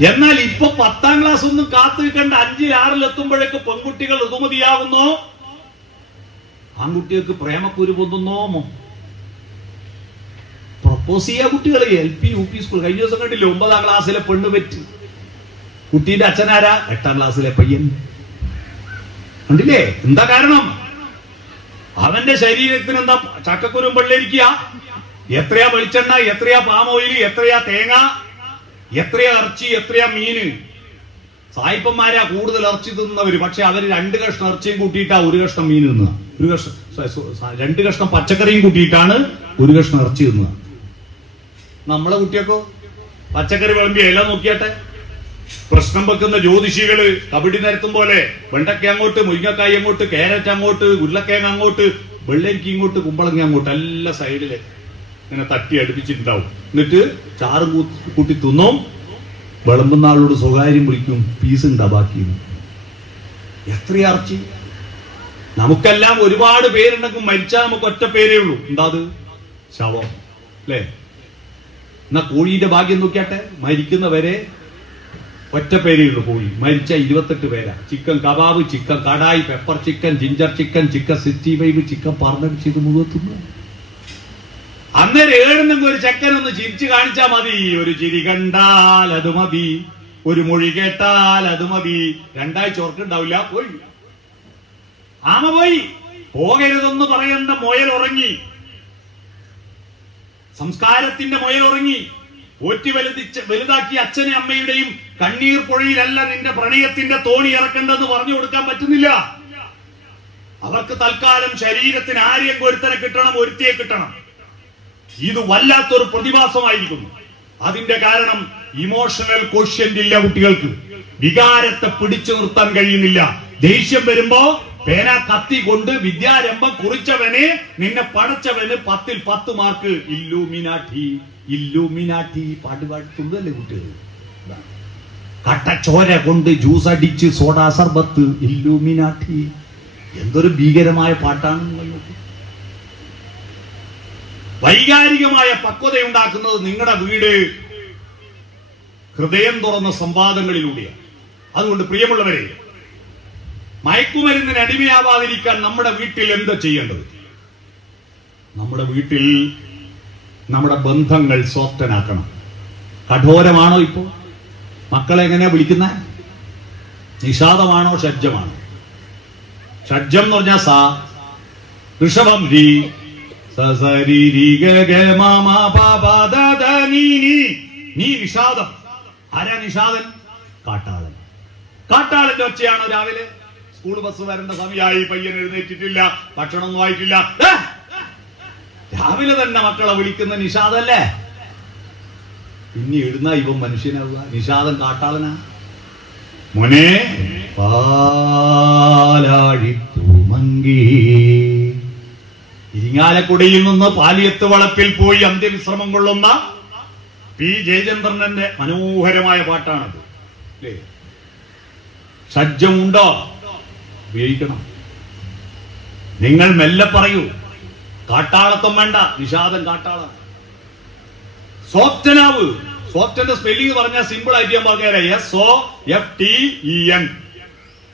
എന്നാൽ ഇപ്പൊ 10ാം ക്ലാസ് ഒന്നും കാത്തു നിൽക്കേണ്ട, 5, 6 എത്തുമ്പോഴേക്ക് പെൺകുട്ടികൾ ഋതുമതിയാകുന്നോ, ആൺകുട്ടികൾക്ക് പ്രേമക്കുരു പൊന്തുന്നോ, പ്രപ്പോസ് ചെയ്യാ കുട്ടികൾ. LP UP സ്കൂൾ കഴിഞ്ഞ ദിവസം കണ്ടില്ലേ, 9ാം ക്ലാസ്സിലെ പെണ്ണ് പറ്റി. കുട്ടീന്റെ അച്ഛനാരാ? 8ാം ക്ലാസ്സിലെ പയ്യൻ. കണ്ടില്ലേ? എന്താ കാരണം? അവന്റെ ശരീരത്തിന് എന്താ ചക്കക്കുരും വെള്ളരിക്കുക, എത്രയാ വെളിച്ചെണ്ണ, എത്രയാ പാം ഓയിൽ, എത്രയാ തേങ്ങ, എത്രയാ ഇറച്ചി, എത്രയാ മീന്. സായിപ്പന്മാരാ കൂടുതൽ ഇറച്ചി തിന്നവര്, പക്ഷെ അവര് 2 കഷ്ണം ഇറച്ചിയും കൂട്ടിയിട്ടാ 1 കഷ്ണം മീൻ തിന്നുക. 2 കഷ്ണം പച്ചക്കറിയും കൂട്ടിയിട്ടാണ് 1 കഷ്ണം ഇറച്ചി തിന്നുക. നമ്മളെ കുട്ടിയൊക്കെ പച്ചക്കറി വിളമ്പി എല്ലാം നോക്കിയാട്ടെ. പ്രശ്നം വെക്കുന്ന ജ്യോതിഷികള് കബഡി നിരത്തും പോലെ വെണ്ടക്ക അങ്ങോട്ട്, മുരിങ്ങക്കായി അങ്ങോട്ട്, കാരറ്റ് അങ്ങോട്ട്, ഉരുളക്കിഴങ്ങ് അങ്ങോട്ട്, വെള്ളരിക്ക ഇങ്ങോട്ട്, കുമ്പളങ്ങ അങ്ങോട്ട്, എല്ലാ സൈഡില് ഇങ്ങനെ തട്ടി അടുപ്പിച്ചിട്ടുണ്ടാവും. എന്നിട്ട് ചാറും കൂട്ടി തിന്നും. വിളമ്പുന്ന ആളോട് സ്വകാര്യം വിളിക്കും, പീസ് ഉണ്ടാ ബാക്കി. എത്ര ഇറച്ചി! നമുക്കെല്ലാം ഒരുപാട് പേരുണ്ടെങ്കിൽ മരിച്ചാൽ നമുക്ക് ഒറ്റ പേരേ ഉള്ളൂ. എന്താ അത്? ശവം, അല്ലേ? എന്നാ കോഴിയുടെ ഭാഗ്യം നോക്കിയാട്ടെ, മരിക്കുന്നവരെ ഒറ്റ പേരേ ഉള്ളൂ കോഴി. മരിച്ച 28 പേരാ. Chicken kebab, chicken kadai, pepper chicken, ginger chicken, chicken 65, chicken പറഞ്ഞടിച്ചത് മുഖത്തുന്നു. അന്നേരം ഏടുന്നെങ്കിൽ ഒരു ചെക്കനൊന്ന് ചിരിച്ചു കാണിച്ചാൽ മതി. ഒരു ചിരി കണ്ടാൽ അത് മതി, ഒരു മൊഴി കേട്ടാൽ അത് മതി. 2 ആഴ്ച ഓർക്കുണ്ടാവില്ല, പോയി. ആമ പോയി. പോകരുതെന്ന് പറയേണ്ട മുയൽ ഉറങ്ങി, സംസ്കാരത്തിന്റെ മുയൽ ഉറങ്ങി. ഓറ്റി വലുതാക്കി അച്ഛനെ അമ്മയുടെയും കണ്ണീർ പുഴയിലല്ല നിന്റെ പ്രണയത്തിന്റെ തോണി ഇറക്കേണ്ടെന്ന് പറഞ്ഞു കൊടുക്കാൻ പറ്റുന്നില്ല. അവർക്ക് തൽക്കാലം ശരീരത്തിന് ആരെയും ഒരുത്തനെ കിട്ടണം, ഒരുത്തിയെ കിട്ടണം. ഇത് വല്ലാത്തൊരു പ്രതിഭാസമായിരിക്കുന്നു. അതിന്റെ കാരണം ഇമോഷണൽ കോഷ്യന്റ് ഇല്ല കുട്ടികൾക്ക്. വികാരത്തെ പിടിച്ചു നിർത്താൻ കഴിയുന്നില്ല. ദേഷ്യം വരുമ്പോ പേന കത്തി കൊണ്ട് വിദ്യാരംഭം കുറിച്ചവന്, നിന്നെ പടച്ചവന് 10ൽ 10 മാർക്ക്. ഇല്ലൂമിനാറ്റി പാട്ട് പാടുന്നതല്ലേ കുട്ടികൾ? കട്ടച്ചോര കൊണ്ട് ജ്യൂസ് അടിച്ച് സോഡാ സർബത്ത്, ഇല്ലൂമിനാറ്റി. എന്തൊരു ഭീകരമായ പാട്ടാണ്. വൈകാരികമായ പക്വതയുണ്ടാക്കുന്നത് നിങ്ങളുടെ വീട് ഹൃദയം തുറന്ന സംവാദങ്ങളിലൂടെയാണ്. അതുകൊണ്ട് പ്രിയമുള്ളവരെ, മയക്കുമരുന്നിന് അടിമയാവാതിരിക്കാൻ നമ്മുടെ വീട്ടിൽ എന്താ ചെയ്യേണ്ടത്? നമ്മുടെ വീട്ടിൽ നമ്മുടെ ബന്ധങ്ങൾ സോഫ്റ്റനാക്കണം. കഠോരമാണോ ഇപ്പോ? മക്കളെ എങ്ങനെയാ വിളിക്കുന്നത്? നിഷാദമാണോ ഷഡ്ജമാണോ? ഷഡ്ജം എന്ന് പറഞ്ഞാൽ സാ, ഋഷഭം രീ, സസരി രി ഗ ഗ മ മ പ പ ദ ദ നീ നീ. നീ നിഷാദം. ആരാ നിഷാദൻ? കാട്ടാളൻ. കാട്ടാളന്റെ ഒച്ചയാണോ രാവിലെ? സ്കൂൾ ബസ് വരേണ്ട സമയമായി, പയ്യൻ എഴുന്നേറ്റിട്ടില്ല, ഭക്ഷണമൊന്നും ആയിട്ടില്ല. രാവിലെ തന്നെ മക്കളെ വിളിക്കുന്ന നിഷാദല്ലേ? പിന്നെ എഴുന്ന ഇവൻ മനുഷ്യനാവുക, നിഷാദൻ കാട്ടാളനാ. മോനെ പാലാഴിത്തൂമങ്കി. ഇരിങ്ങാലക്കുടയിൽ നിന്ന് പാലിയത്ത് വളപ്പിൽ പോയി അന്ത്യവിശ്രമം കൊള്ളുന്ന പി ജയചന്ദ്രന്റെ മനോഹരമായ പാട്ടാണത് അല്ലേ? സജ്ജമുണ്ടോ? ഉപയോഗിക്കണം. നിങ്ങൾ മെല്ലെ പറയൂ. കാട്ടാളത്വം വേണ്ട, നിഷാദൻ കാട്ടാളൻ. സോഫ്റ്റനാവ്. സോഫ്റ്റന്റെ സ്പെല്ലിംഗ് പറഞ്ഞാൽ സിമ്പിൾ ആയിട്ട് ഞാൻ പറഞ്ഞുതരാം. SOFTEN.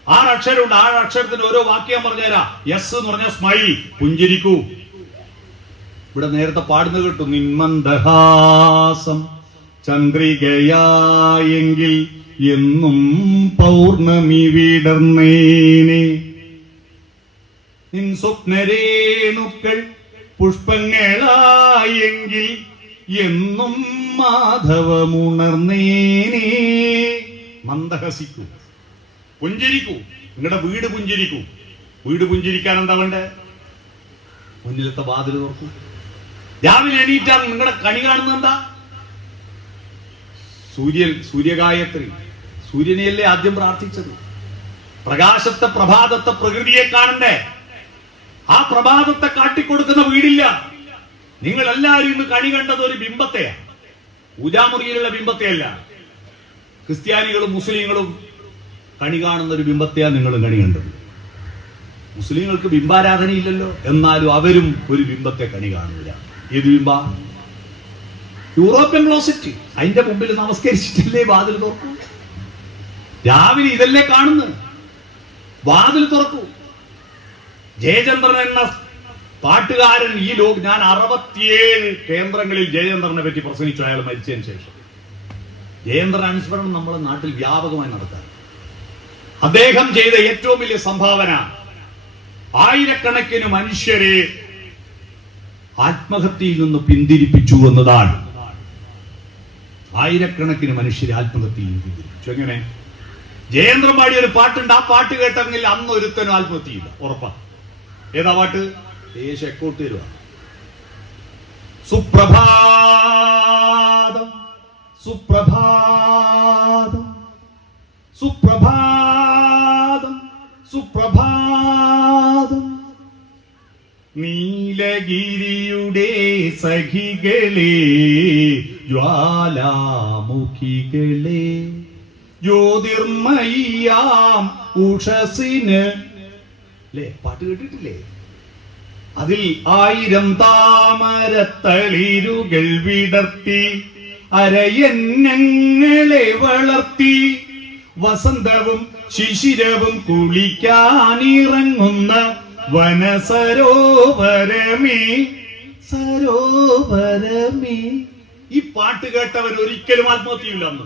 6 അക്ഷരമുണ്ട്. 6 അക്ഷരത്തിന്റെ ഓരോ വാക്യം പറഞ്ഞുതരാം. എസ് എന്ന് പറഞ്ഞാൽ സ്മൈൽ, പുഞ്ചിരിക്കൂ. ഇവിടെ നേരത്തെ പാടുന്നത് കേട്ടു. നിന്മന്ദഹാസം ചന്ദ്രികയായെങ്കിൽ എന്നും പൗർണമി വിടർന്നേനെ. നിൻ സ്വപ്നരേണുക്കൾ പുഷ്പങ്ങളായെങ്കിൽ എന്നും മാധവമുണർന്നേനെ. മന്ദഹസിക്കൂ, പുഞ്ചിരിക്കൂ. നിങ്ങളുടെ വീട് പുഞ്ചിരിക്കൂ. വീട് പുഞ്ചിരിക്കാൻ എന്താ വേണ്ടേ? മുന്നിലത്തെ വാതിൽ തുറക്കൂ. രാവിലെ എണീറ്റാൽ നിങ്ങളുടെ കണി കാണുന്നത് എന്താ? സൂര്യഗായത്രി. സൂര്യനെയല്ലേ ആദ്യം പ്രാർത്ഥിച്ചത്? പ്രകാശത്തെ, പ്രഭാതത്തെ, പ്രകൃതിയെ കാണണ്ടേ? ആ പ്രഭാതത്തെ കാട്ടിക്കൊടുക്കുന്ന വീടില്ല. നിങ്ങൾ എല്ലാവരും ഇന്ന് കണി കണ്ടത് ഒരു ബിംബത്തെയാണ്, പൂജാമുറിയിലുള്ള ബിംബത്തെയല്ല. ക്രിസ്ത്യാനികളും മുസ്ലിങ്ങളും കണി കാണുന്ന ഒരു ബിംബത്തെയാണ് നിങ്ങളും കണി കണ്ടത്. മുസ്ലിങ്ങൾക്ക് ബിംബാരാധനയില്ലല്ലോ, എന്നാലും അവരും ഒരു ബിംബത്തെ കണി കാണുന്നില്ല. ഏത് ബിംബ? European closet. അതിന്റെ മുമ്പിൽ നമസ്കരിച്ചിട്ടല്ലേ വാതിൽ തുറക്കൂ? രാവിലെ ഇതല്ലേ കാണുന്നത്? വാതിൽ തുറക്കൂ. ജയചന്ദ്രൻ എന്ന പാട്ടുകാരൻ ഈ ഞാൻ 67 കേന്ദ്രങ്ങളിൽ ജയചന്ദ്രനെ പറ്റി പ്രസംഗിച്ചു, അയാൾ മരിച്ചതിന് ശേഷം. ജയചന്ദ്രൻ അനുസ്മരണം നമ്മുടെ നാട്ടിൽ വ്യാപകമായി നടത്താൻ അദ്ദേഹം ചെയ്ത ഏറ്റവും വലിയ സംഭാവന ആയിരക്കണക്കിന് മനുഷ്യരെ ആത്മഹത്യയിൽ നിന്ന് പിന്തിരിപ്പിച്ചു എന്നതാണ്. ആയിരക്കണക്കിന് മനുഷ്യരെ ആത്മഹത്യയിൽ നിന്ന് പിന്തിരിപ്പിച്ചു. എങ്ങനെ? ജയേന്ദ്രൻ പാടിയ ഒരു പാട്ടുണ്ട്. ആ പാട്ട് കേട്ടെങ്കിൽ അന്ന് ഒരുത്തനും ആത്മഹത്യയില്ല, ഉറപ്പാ. ഏതാ പാട്ട്? ദേശം എക്കോട്ട് തരുക. സുപ്രഭാതം സുപ്രഭാതം സുപ്രഭാതം സുപ്രഭാതം. നീലഗിരിയുടെ സഖികളെ, ജ്വാലാമുഖികളെ, ജ്യോതിർമയ്യാം ഉഷസിന്. അല്ലേ? പാട്ട് കേട്ടിട്ടില്ലേ? അതിൽ 1000 താമരത്തളിരുകൾ വിടർത്തി അരയന്നങ്ങളെ വളർത്തി വസന്തവും ശിശിരവും കുളിക്കാനിറങ്ങുന്ന വനസരോവരമേ സരോവരമേ. ഈ പാട്ട് കേട്ടവർ ഒരിക്കലും ആത്മഹത്യയില്ല അന്ന്.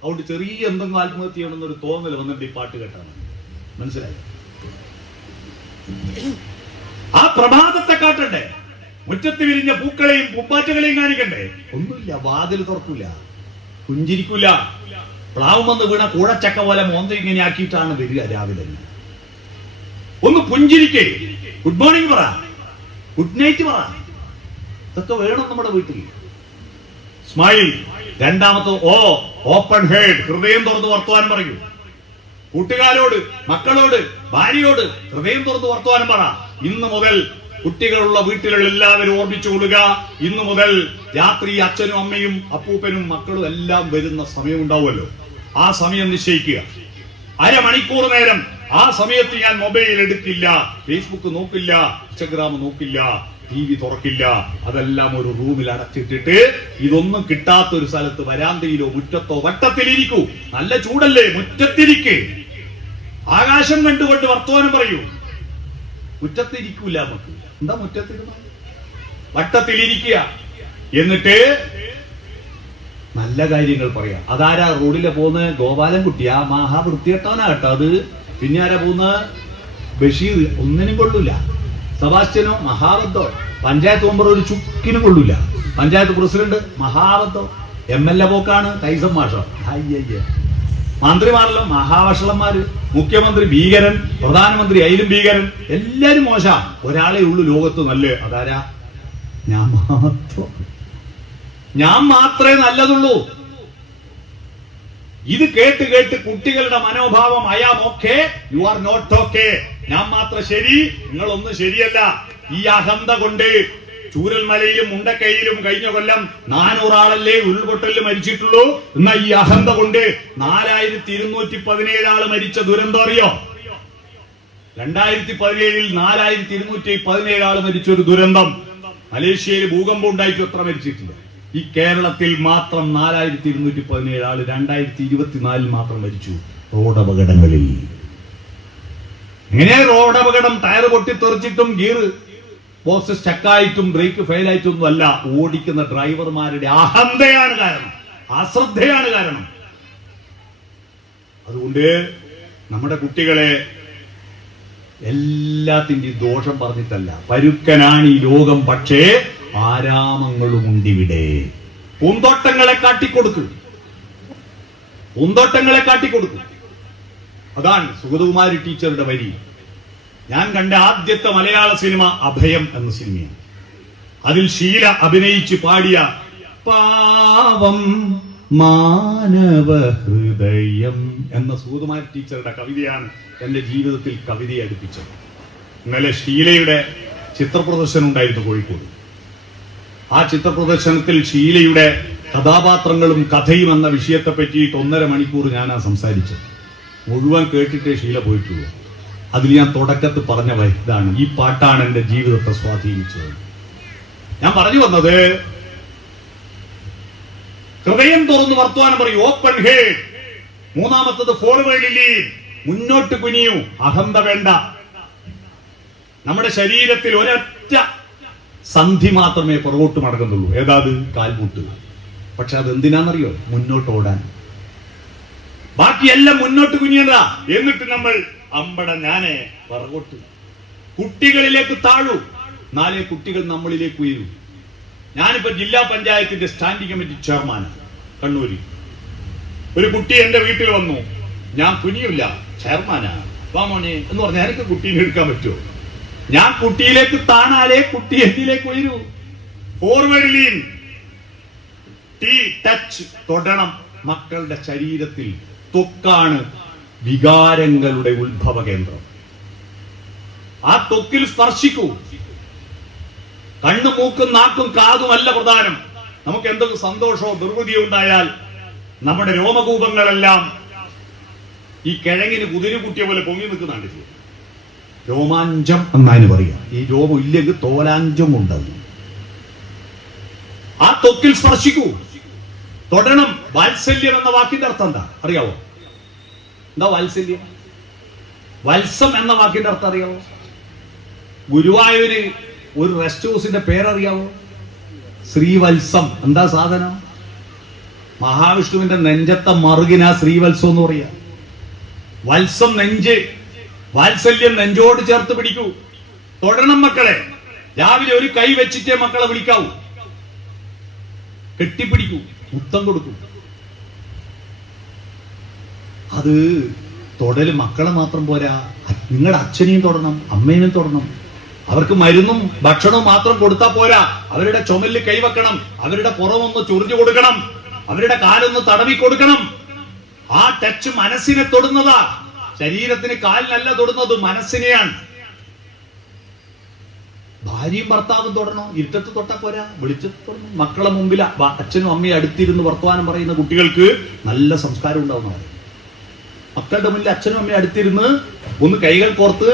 അതുകൊണ്ട് ചെറിയ എന്തെങ്കിലും ആത്മഹത്യ ചെയ്യണമെന്നൊരു തോന്നൽ വന്നിട്ട് ഈ പാട്ട് കേട്ടാണ്. മനസ്സിലായി? ആ പ്രഭാതത്തെ കാട്ടണ്ടേ? മുറ്റത്ത് വിരിഞ്ഞ പൂക്കളെയും പൂമ്പാറ്റകളെയും കാണിക്കണ്ടേ? ഒന്നുമില്ല. വാതിൽ തുറക്കൂല, പുഞ്ചിരിക്കൂല. പ്ലാവുമെന്ന് വീണ കൂടച്ചക്ക പോലെ മോന്ത ഇങ്ങനെ ആക്കിയിട്ടാണ് വരിക രാവിലെ. ഒന്ന് പുഞ്ചിരിക്കേ, ഗുഡ് മോർണിംഗ് പറ, ഗുഡ് നൈറ്റ് പറ. ഇതൊക്കെ വേണം നമ്മുടെ വീട്ടിൽ. സ്മൈൽ. രണ്ടാമത്തെ ഓപ്പൺ ഹേഡ്, ഹൃദയം തുറന്ന് വർത്തമാനം പറയൂ. കൂട്ടുകാരോട്, മക്കളോട്, ഭാര്യയോട് ഹൃദയം തുറന്ന് വർത്തമാനം പറ. ഇന്ന് മുതൽ കുട്ടികളുള്ള വീട്ടിലുള്ള എല്ലാവരും ഓർമ്മിച്ചു കൊടുക്കുക. ഇന്നു മുതൽ രാത്രി അച്ഛനും അമ്മയും അപ്പൂപ്പനും മക്കളും എല്ലാം വരുന്ന സമയം ഉണ്ടാവുമല്ലോ, ആ സമയം നിശ്ചയിക്കുക. അരമണിക്കൂർ നേരം ആ സമയത്ത് ഞാൻ മൊബൈൽ എടുക്കില്ല, ഫേസ്ബുക്ക് നോക്കില്ല, ഇൻസ്റ്റഗ്രാം നോക്കില്ല, TV തുറക്കില്ല. അതെല്ലാം ഒരു റൂമിൽ അടച്ചിട്ടിട്ട് ഇതൊന്നും കിട്ടാത്ത ഒരു സ്ഥലത്ത് വരാന്തയിലോ മുറ്റത്തോ വട്ടത്തിലിരിക്കൂ. നല്ല ചൂടല്ലേ, മുറ്റത്തിരിക്ക്. ആകാശം കണ്ടുകൊണ്ട് വർത്തമാനം പറയൂ. മുറ്റത്തിരിക്കൂല. നമുക്ക് എന്താ മുറ്റത്തിരുന്ന? വട്ടത്തിലിരിക്കുക. എന്നിട്ട് നല്ല കാര്യങ്ങൾ പറയാം. അതാരാ റോഡിലെ പോകുന്ന? ഗോപാലൻ കുട്ടി, ആ മഹാവൃത്തികെട്ടവനാ കേട്ടോ അത്. പിന്നെ ആരാ പോകുന്ന? ബഷീർ, ഒന്നിനും കൊള്ളൂല. സെബാസ്റ്റ്യനോ മഹാബദ്ധോ. പഞ്ചായത്ത് മെമ്പർ ഒരു ചുക്കിനും കൊള്ളൂല. പഞ്ചായത്ത് പ്രസിഡന്റ് മഹാബദ്ധോ. MLA പോക്കാണ് കൈസം മാഷോ. അയ്യയ്യ. മന്ത്രിമാരെല്ലാം മഹാവഷളന്മാര്. മുഖ്യമന്ത്രി ഭീകരൻ, പ്രധാനമന്ത്രി അതിലും ഭീകരൻ. എല്ലാരും മോശ. ഒരാളെ ഉള്ളു ലോകത്ത് നല്ല. അതാരാ? ഞാൻ മാത്രമേ നല്ലതുള്ളൂ. ഇത് കേട്ട് കേട്ട് കുട്ടികളുടെ മനോഭാവം I am okay, you are not okay. ഞാൻ മാത്രം ശരി, നിങ്ങളൊന്നും ശരിയല്ല. ഈ അഹന്ത കൊണ്ട് ചൂരൽമലയിലും മുണ്ടക്കൈയിലും കഴിഞ്ഞ കൊല്ലം 400 ആളല്ലേ ഉരുൾപൊട്ടലിൽ മരിച്ചിട്ടുള്ളൂ. എന്നാ ഈ അഹന്ത കൊണ്ട് 4217 ആള് മരിച്ച ദുരന്തം അറിയോ? 2017 4217 ആള് മരിച്ചൊരു ദുരന്തം. മലേഷ്യയിൽ ഭൂകമ്പം ഉണ്ടായിട്ട് എത്ര മരിച്ചിട്ടില്ല. ഈ കേരളത്തിൽ മാത്രം 4217 ആള് 2024 മാത്രം മരിച്ചു റോഡപകടങ്ങളിൽ. എങ്ങനെയാ റോഡപകടം? ടയർ പൊട്ടിത്തെറിച്ചിട്ടും ഗിയർ ബോക്സ് സ്റ്റക്കായിട്ടും ബ്രേക്ക് ഫെയിലായിട്ടും ഒന്നും അല്ല, ഓടിക്കുന്ന ഡ്രൈവർമാരുടെ അഹന്തയാണ് കാരണം, അശ്രദ്ധയാണ് കാരണം. അതുകൊണ്ട് നമ്മുടെ കുട്ടികളെ എല്ലാത്തിന്റെയും ദോഷം പറഞ്ഞിട്ടല്ല, പരുക്കനാണ് ഈ ലോകം, പക്ഷേ ആരാമങ്ങളുമുണ്ടിവിടെ. പൂന്തോട്ടങ്ങളെ കാട്ടിക്കൊടുക്കും. അതാണ് സുഗതകുമാരി ടീച്ചറുടെ വരി. ഞാൻ കണ്ട ആദ്യത്തെ മലയാള സിനിമ അഭയം എന്ന സിനിമയാണ്. അതിൽ ഷീല അഭിനയിച്ച് പാടിയ പാവം മാനവ ഹൃദയം എന്ന സുഗതകുമാരി ടീച്ചറുടെ കവിതയാണ് എന്റെ ജീവിതത്തിൽ കവിതയെ അടുപ്പിച്ചത്. ഇന്നലെ ഷീലയുടെ ചിത്രപ്രദർശനം ഉണ്ടായിരുന്നു കോഴിക്കോട്. ആ ചിത്രപ്രദർശനത്തിൽ ഷീലയുടെ കഥാപാത്രങ്ങളും കഥയും എന്ന വിഷയത്തെ പറ്റിയിട്ട് 1.5 മണിക്കൂർ ഞാനാ സംസാരിച്ചത്. മുഴുവൻ കേട്ടിട്ടേ ഷീല പോയിട്ടുള്ളൂ. അതിൽ ഞാൻ തുടക്കത്തിൽ പറഞ്ഞ ഇതാണ്, ഈ പാട്ടാണ് എന്റെ ജീവിതത്തെ സ്വാധീനിച്ചത്. ഞാൻ പറഞ്ഞു വന്നത്, ഹൃദയം തുറന്ന് വർത്തമാനം പറയൂ, ഓപ്പൺ ഹേഡ്. മൂന്നാമത്തത് ഫോർവേഡ് ലീൻ, മുന്നോട്ട് കുനിയൂ, അഹന്ത വേണ്ട. നമ്മുടെ ശരീരത്തിൽ ഒരൊറ്റ സന്ധി മാത്രമേ പുറകോട്ട് മടങ്ങുന്നുള്ളൂ. ഏതാത്? കാൽമുട്ട്. പക്ഷെ അതെന്തിനാണെന്നറിയോ? മുന്നോട്ട് ഓടാൻ. ബാക്കിയെല്ലാം മുന്നോട്ട് കുനിയതാ. എന്നിട്ട് നമ്മൾ അമ്പട ഞാനേ പുറകോട്ട്. കുട്ടികളിലേക്ക് താഴൂ, നാളെ കുട്ടികൾ നമ്മളിലേക്ക് ഉയരൂ. ഞാനിപ്പോ ജില്ലാ പഞ്ചായത്തിന്റെ സ്റ്റാൻഡിംഗ് കമ്മിറ്റി ചെയർമാനാണ് കണ്ണൂരിൽ. ഒരു കുട്ടി എന്റെ വീട്ടിൽ വന്നു, ഞാൻ കുനിയില്ല, ചെയർമാനാ വാ മോനെ എന്ന് പറഞ്ഞാൽ എനിക്ക് കുട്ടീനെ എടുക്കാൻ പറ്റുമോ? ഞാൻ കുട്ടിയിലേക്ക് താണാലേ കുട്ടി എന്നിലേക്ക് ഉയരൂ. ഫോർവേഡ് ലീൻ, ടച്ച്, തൊടണം. മക്കളുടെ ശരീരത്തിൽ ത്വക്കാണ് വികാരങ്ങളുടെ ഉത്ഭവ കേന്ദ്രം. ആ ത്വക്കിൽ സ്പർശിക്കൂ. കണ്ണും മൂക്കും നാക്കും കാതും അല്ല പ്രധാനം. നമുക്ക് എന്തൊക്കെ സന്തോഷമോ നിർവൃതിയോ ഉണ്ടായാൽ നമ്മുടെ രോമകൂപങ്ങളെല്ലാം ഈ കിഴങ്ങിന് കുതിരുകുട്ടിയെ പോലെ പൊങ്ങി നിൽക്കുന്നുണ്ട്. രോമാഞ്ചം എന്നാണ് പറയാ. ഈ രോമം ഇല്ലെങ്കിൽ തോലാഞ്ചം ഉണ്ടാകും. ആ ത്വക്കിൽ സ്പർശിക്കൂ, തൊടണം. വാത്സല്യം എന്ന വാക്കിന്റെ അർത്ഥം എന്താ അറിയാവോ? എന്താ വാത്സല്യം? വത്സം എന്ന വാക്കിന്റെ അർത്ഥം അറിയാവോ? ഗുരുവായൂര് ഒരു റെസ്റ്റ് ഹൗസിന്റെ പേരറിയാവോ? ശ്രീവത്സം. എന്താ സാധനം? മഹാവിഷ്ണുവിന്റെ നെഞ്ചത്തെ മറുകിന ശ്രീവത്സം എന്ന് പറയാ. വത്സം നെഞ്ച്, വാത്സല്യം നെഞ്ചോട് ചേർത്ത് പിടിക്കൂ. തൊടണം മക്കളെ. രാവിലെ ഒരു കൈ വെച്ചിട്ടേ മക്കളെ വിളിക്കാവൂ. കെട്ടിപ്പിടിക്കൂ, മുത്തം കൊടുക്കൂ. അത് തൊടല് മക്കളെ മാത്രം പോരാ, നിങ്ങളുടെ അച്ഛനെയും തൊടണം, അമ്മേനെയും തൊടണം. അവർക്ക് മരുന്നും ഭക്ഷണവും മാത്രം കൊടുത്താൽ പോരാ, അവരുടെ ചുമലിൽ കൈവെക്കണം, അവരുടെ പുറമൊന്ന് ചൊറിഞ്ഞു കൊടുക്കണം, അവരുടെ കാലൊന്ന് തടവി കൊടുക്കണം. ആ ടച്ച് മനസ്സിനെ തൊടുന്നതാ. ശരീരത്തിന് കാലിനല്ല തൊടുന്നത്, മനസ്സിനെയാണ്. ഭാര്യയും ഭർത്താവും തൊടണം. ഇരുട്ടത്ത് തൊട്ടാ പോരാ, വെളിച്ചത്ത് തൊടണം. മക്കളെ മുമ്പിൽ അച്ഛനും അമ്മയും അടുത്തിരുന്ന് വർത്തമാനം പറയുന്ന കുട്ടികൾക്ക് നല്ല സംസ്കാരം ഉണ്ടാവുന്നവർ. മക്കളുടെ മുന്നിൽ അച്ഛനും അമ്മയും അടുത്തിരുന്ന് ഒന്ന് കൈകൾ കോർത്ത്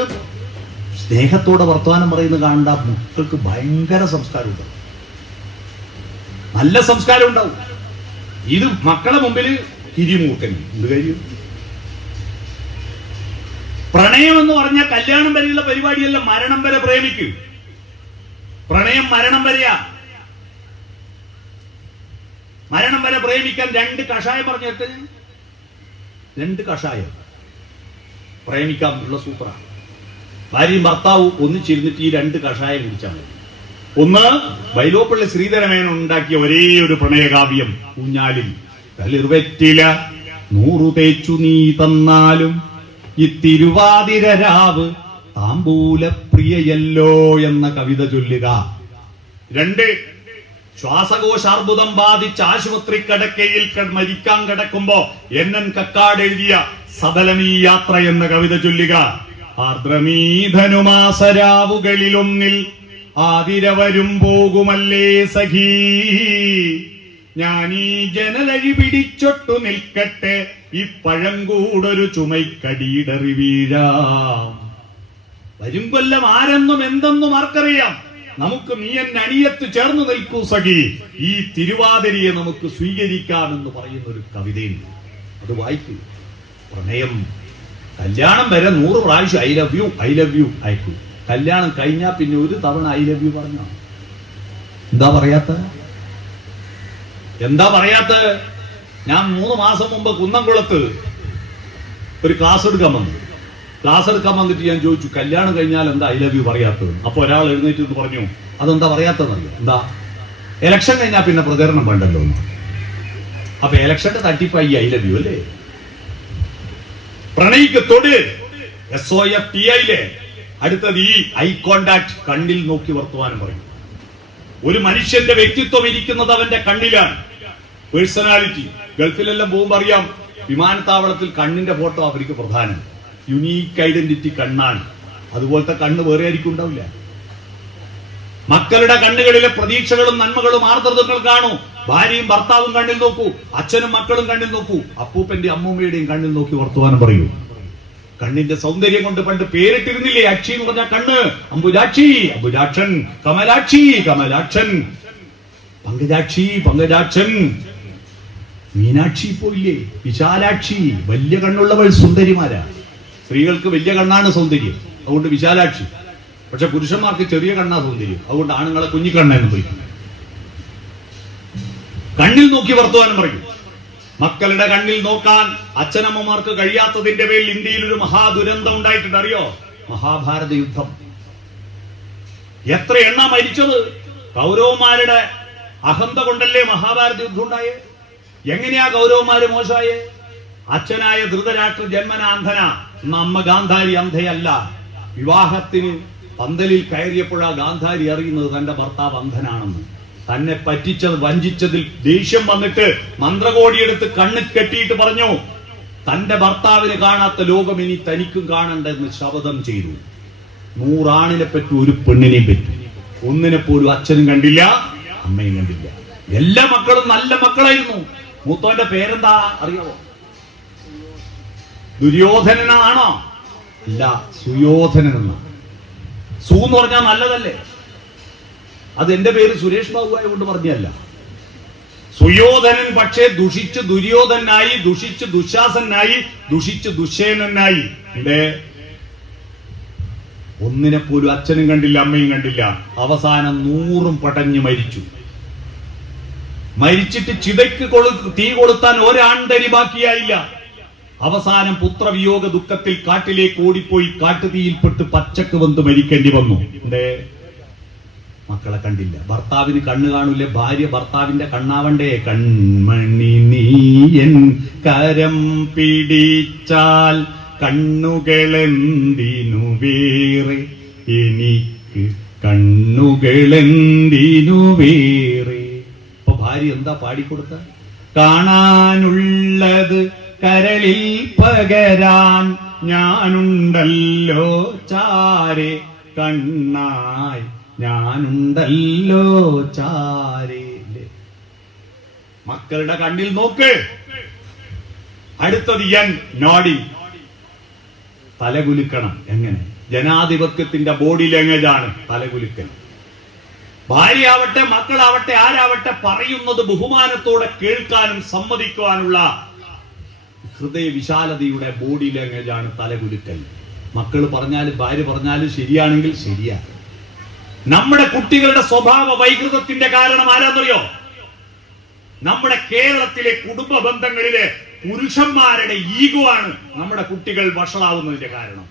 സ്നേഹത്തോടെ വർത്തമാനം പറയുന്നത് കാണണ്ട മക്കൾക്ക് ഭയങ്കര സംസ്കാരം ഉണ്ടാവും, നല്ല സംസ്കാരം ഉണ്ടാവും. ഇത് മക്കളെ മുമ്പിൽ കിരിമൂക്കൻ എന്ത് കാര്യം? പ്രണയം എന്ന് പറഞ്ഞാൽ കല്യാണം വരെയുള്ള പരിപാടിയല്ല, മരണം വരെ പ്രേമിക്ക്. പ്രണയം മരണം വരെയാ. മരണം വരെ പ്രേമിക്കാൻ 2 കഷായം പറഞ്ഞിട്ട് 2 കഷായം പ്രേമിക്കാൻ ഉള്ള സൂപ്പറാണ്. ഭാര്യയും ഭർത്താവും ഒന്നിച്ചിരുന്നിട്ട് ഈ 2 കഷായം കുടിച്ചാൽ മതി. ഒന്ന് വൈലോപ്പള്ളി ശ്രീധരമേനോൻ ഉണ്ടാക്കിയ ഒരേ ഒരു പ്രണയകാവ്യം ഊഞ്ഞാലിൽ. തളിർവെറ്റില 100 തേച്ചു നീ തന്നാലും ഈ തിരുവാതിര രാവ് താമ്പൂല പ്രിയയല്ലോ എന്ന കവിത ചൊല്ലുക. 2, ശ്വാസകോശാർബുദം ബാധിച്ച് ആശുപത്രി കിടക്കയിൽ മരിക്കാൻ കിടക്കുമ്പോ NN കക്കാട് എഴുതിയ സബലമീ യാത്ര എന്ന കവിത ചൊല്ലുക. ആർദ്രമീധനുമാസരാവുകളിലൊന്നിൽ ആതിരവരും പോകുമല്ലേ സഖീ, ഞാനീ ജനലഴി പിടിച്ചൊട്ടു നിൽക്കട്ടെ, ഈ പഴങ്കൂടൊരു ചുമൈക്കടിയിടറി വീഴാം. വരും കൊല്ലം ആരെന്നും എന്തെന്നും ആർക്കറിയാം. നമുക്ക് നീ എന്നെ അണിയത്ത് ചേർന്ന് നിൽക്കൂ സഖി, ഈ തിരുവാതിരയെ നമുക്ക് സ്വീകരിക്കാമെന്ന് പറയുന്ന ഒരു കവിതയുണ്ട്. അത് വായിക്കൂ. പ്രണയം കല്യാണം വരെ 100 പ്രാവശ്യം I love you I love you അയക്കൂ. കല്യാണം കഴിഞ്ഞാൽ പിന്നെ ഒരു തവണ ഐ ലവ് യു പറഞ്ഞോ? എന്താ പറയാത്ത? ഞാൻ 3 മാസം മുമ്പ് കുന്നംകുളത്ത് ഒരു ക്ലാസ് എടുക്കാൻ വന്നിട്ട് ഞാൻ ചോദിച്ചു, കല്യാണം കഴിഞ്ഞാൽ എന്താ ഐ ലവ് യു പറയാത്തത്? അപ്പൊ ഒരാൾ എഴുന്നേറ്റ് പറഞ്ഞു, അതെന്താ പറയാത്തതെന്നറിയോ? എന്താ, ഇലക്ഷൻ കഴിഞ്ഞാൽ പിന്നെ പ്രചരണം വേണ്ടല്ലോ. അപ്പൊ ഇലക്ഷന്റെ തട്ടിപ്പായി ഐ ലവ് യു അല്ലേ? പ്രണയിക്ക് തൊട് SOFTIയിലെ അടുത്തത് ഈ ഐ കോണ്ടാക്ട്, കണ്ണിൽ നോക്കി വർത്തമാനം പറയും. ഒരു മനുഷ്യന്റെ വ്യക്തിത്വം ഇരിക്കുന്നത് അവന്റെ കണ്ണിലാണ്. പേഴ്സണാലിറ്റി. ഗൾഫിലെല്ലാം പോകുമ്പോൾ അറിയാം, വിമാനത്താവളത്തിൽ കണ്ണിന്റെ ഫോട്ടോ അവർക്ക് പ്രധാനം. യുണീക്ക് ഐഡന്റിറ്റി കണ്ണാണ്. അതുപോലത്തെ കണ്ണ് വേറെ ആയിരിക്കും ഉണ്ടാവില്ല. മക്കളുടെ കണ്ണുകളിലെ പ്രതീക്ഷകളും നന്മകളും ആർദ്രതകൾ കാണൂ. ഭാര്യയും ഭർത്താവും കണ്ണിൽ നോക്കൂ, അച്ഛനും മക്കളും കണ്ണിൽ നോക്കൂ, അപ്പൂപ്പന്റെ അമ്മൂമ്മയുടെയും കണ്ണിൽ നോക്കി വർത്തമാനം പറയൂ. കണ്ണിന്റെ സൗന്ദര്യം കൊണ്ട് പണ്ട് പേരിട്ടിരുന്നില്ലേ? അക്ഷി എന്ന് പറഞ്ഞ കണ്ണ്. അംബുജാക്ഷി, അംബുജാക്ഷൻ, കമലാക്ഷി, കമലാക്ഷൻ, പങ്കജാക്ഷി, പങ്കജാക്ഷൻ, മീനാക്ഷി പോയില്ലേ? വിശാലാക്ഷി. വലിയ കണ്ണുള്ളവൾ സുന്ദരിമാരാ. സ്ത്രീകൾക്ക് വലിയ കണ്ണാണ് സൗന്ദര്യം, അതുകൊണ്ട് വിശാലാക്ഷി. പക്ഷെ പുരുഷന്മാർക്ക് ചെറിയ കണ്ണാ സൗന്ദര്യം, അതുകൊണ്ട് ആണുങ്ങളെ കുഞ്ഞിക്കണ്ണെന്ന് വിളിക്കും. കണ്ണിൽ നോക്കി വർത്തമാനം പറയും. മക്കളുടെ കണ്ണിൽ നോക്കാൻ അച്ഛനമ്മമാർക്ക് കഴിയാത്തതിന്റെ പേരിൽ ഇന്ത്യയിൽ ഒരു മഹാദുരന്തം ഉണ്ടായിട്ടുണ്ട്. അറിയോ? മഹാഭാരത യുദ്ധം. എത്ര എണ്ണ മരിച്ചത്? കൗരവന്മാരുടെ അഹന്ത കൊണ്ടല്ലേ മഹാഭാരത യുദ്ധം ഉണ്ടായേ? എങ്ങനെയാ കൗരവന്മാര് മോശമായേ? അച്ഛനായ ധൃതരാഷ്ട്ര ജന്മന അന്ധന, അമ്മ ഗാന്ധാരി അന്ധയല്ല. വിവാഹത്തിന് പന്തലിൽ കയറിയപ്പോഴാ ഗാന്ധാരി അറിയുന്നത് തന്റെ ഭർത്താവ് അന്ധനാണെന്ന്. തന്നെ പറ്റിച്ചത്, വഞ്ചിച്ചതിൽ ദേഷ്യം വന്നിട്ട് മന്ത്രകോടിയെടുത്ത് കണ്ണിൽ കെട്ടിയിട്ട് പറഞ്ഞു, തന്റെ ഭർത്താവിന് കാണാത്ത ലോകം ഇനി തനിക്കും കാണണ്ടെന്ന് ശപഥം ചെയ്തു. 100 ആണിനെ പറ്റി ഒരു പെണ്ണിനെയും പറ്റി. ഒന്നിനെ പോലും അച്ഛനും കണ്ടില്ല, അമ്മയും കണ്ടില്ല. എല്ലാ മക്കളും നല്ല മക്കളായിരുന്നു. മൂത്തോന്റെ പേരെന്താ അറിയാവോ? ദുര്യോധനനാണോ? അല്ല, സുയോധനൻ എന്ന. സു എന്ന് പറഞ്ഞാൽ നല്ലതല്ലേ? അത് എന്റെ പേര് സുരേഷ് ബാബു ആയതുകൊണ്ട് പറഞ്ഞല്ല. സുയോധനൻ പക്ഷേ ദുഷിച്ച് ദുര്യോധനായി, ദുഷിച്ച് ദുശാസനായി, ദുഷിച്ച് ദുശ്ശേനായി. എന്തേ? ഒന്നിനെ പോലും അച്ഛനും കണ്ടില്ല, അമ്മയും കണ്ടില്ല. അവസാനം 100 പടഞ്ഞു മരിച്ചു. മരിച്ചിട്ട് ചിതയ്ക്ക് തീ കൊളുത്താൻ ഒരാണ്ടരി ബാക്കിയായില്ല. അവസാനം പുത്രവിയോഗ ദുഃഖത്തിൽ കാട്ടിലേക്ക് ഓടിപ്പോയി കാട്ടുതീയിൽപ്പെട്ട് പച്ചക്ക് വന്ന് മരിക്കേണ്ടി വന്നു. എന്തേ? മക്കളെ കണ്ടില്ല. ഭർത്താവിന് കണ്ണ് കാണൂല്ലേ? ഭാര്യ ഭർത്താവിന്റെ കണ്ണാവണ്ടേ? കൺമണി നീയൻ കരം പിടിച്ചാൽ കണ്ണുകളെന്തിനു വേറെ, എനിക്ക് കണ്ണുകളെന്തിനു വേറെ. ഇപ്പൊ ഭാര്യ എന്താ പാടിക്കൊടുത്ത? കാണാനുള്ളത് കരളിൽ പകരാൻ ഞാനുണ്ടല്ലോ ചാരെ, കണ്ണായി ഞാനുണ്ടല്ലോ ചാരെ. മക്കളുടെ കണ്ണിൽ നോക്ക്. അടുത്തത് നോഡി, തലകുലുക്കണം. എങ്ങനെ? ജനാധിപത്യത്തിന്റെ ബോഡി ലാംഗ്വേജ് ആണ് തലകുലുക്കൽ. ഭാര്യയാവട്ടെ മക്കളാവട്ടെ ആരാവട്ടെ പറയുന്നത് ബഹുമാനത്തോടെ കേൾക്കാനും സമ്മതിക്കുവാനുള്ള ഹൃദയ വിശാലതയുടെ ബോഡി ലാംഗ്വേജ് ആണ് തലകുലുക്കൽ. മക്കൾ പറഞ്ഞാലും ഭാര്യ പറഞ്ഞാലും ശരിയാണെങ്കിൽ ശരിയാ. നമ്മുടെ കുട്ടികളുടെ സ്വഭാവ വൈകൃതത്തിന്റെ കാരണം ആരാന്നറിയോ? നമ്മുടെ കേരളത്തിലെ കുടുംബ ബന്ധങ്ങളിലെ പുരുഷന്മാരുടെ ഈഗോ ആണ് നമ്മുടെ കുട്ടികൾ വഷളാവുന്നതിന്റെ കാരണം.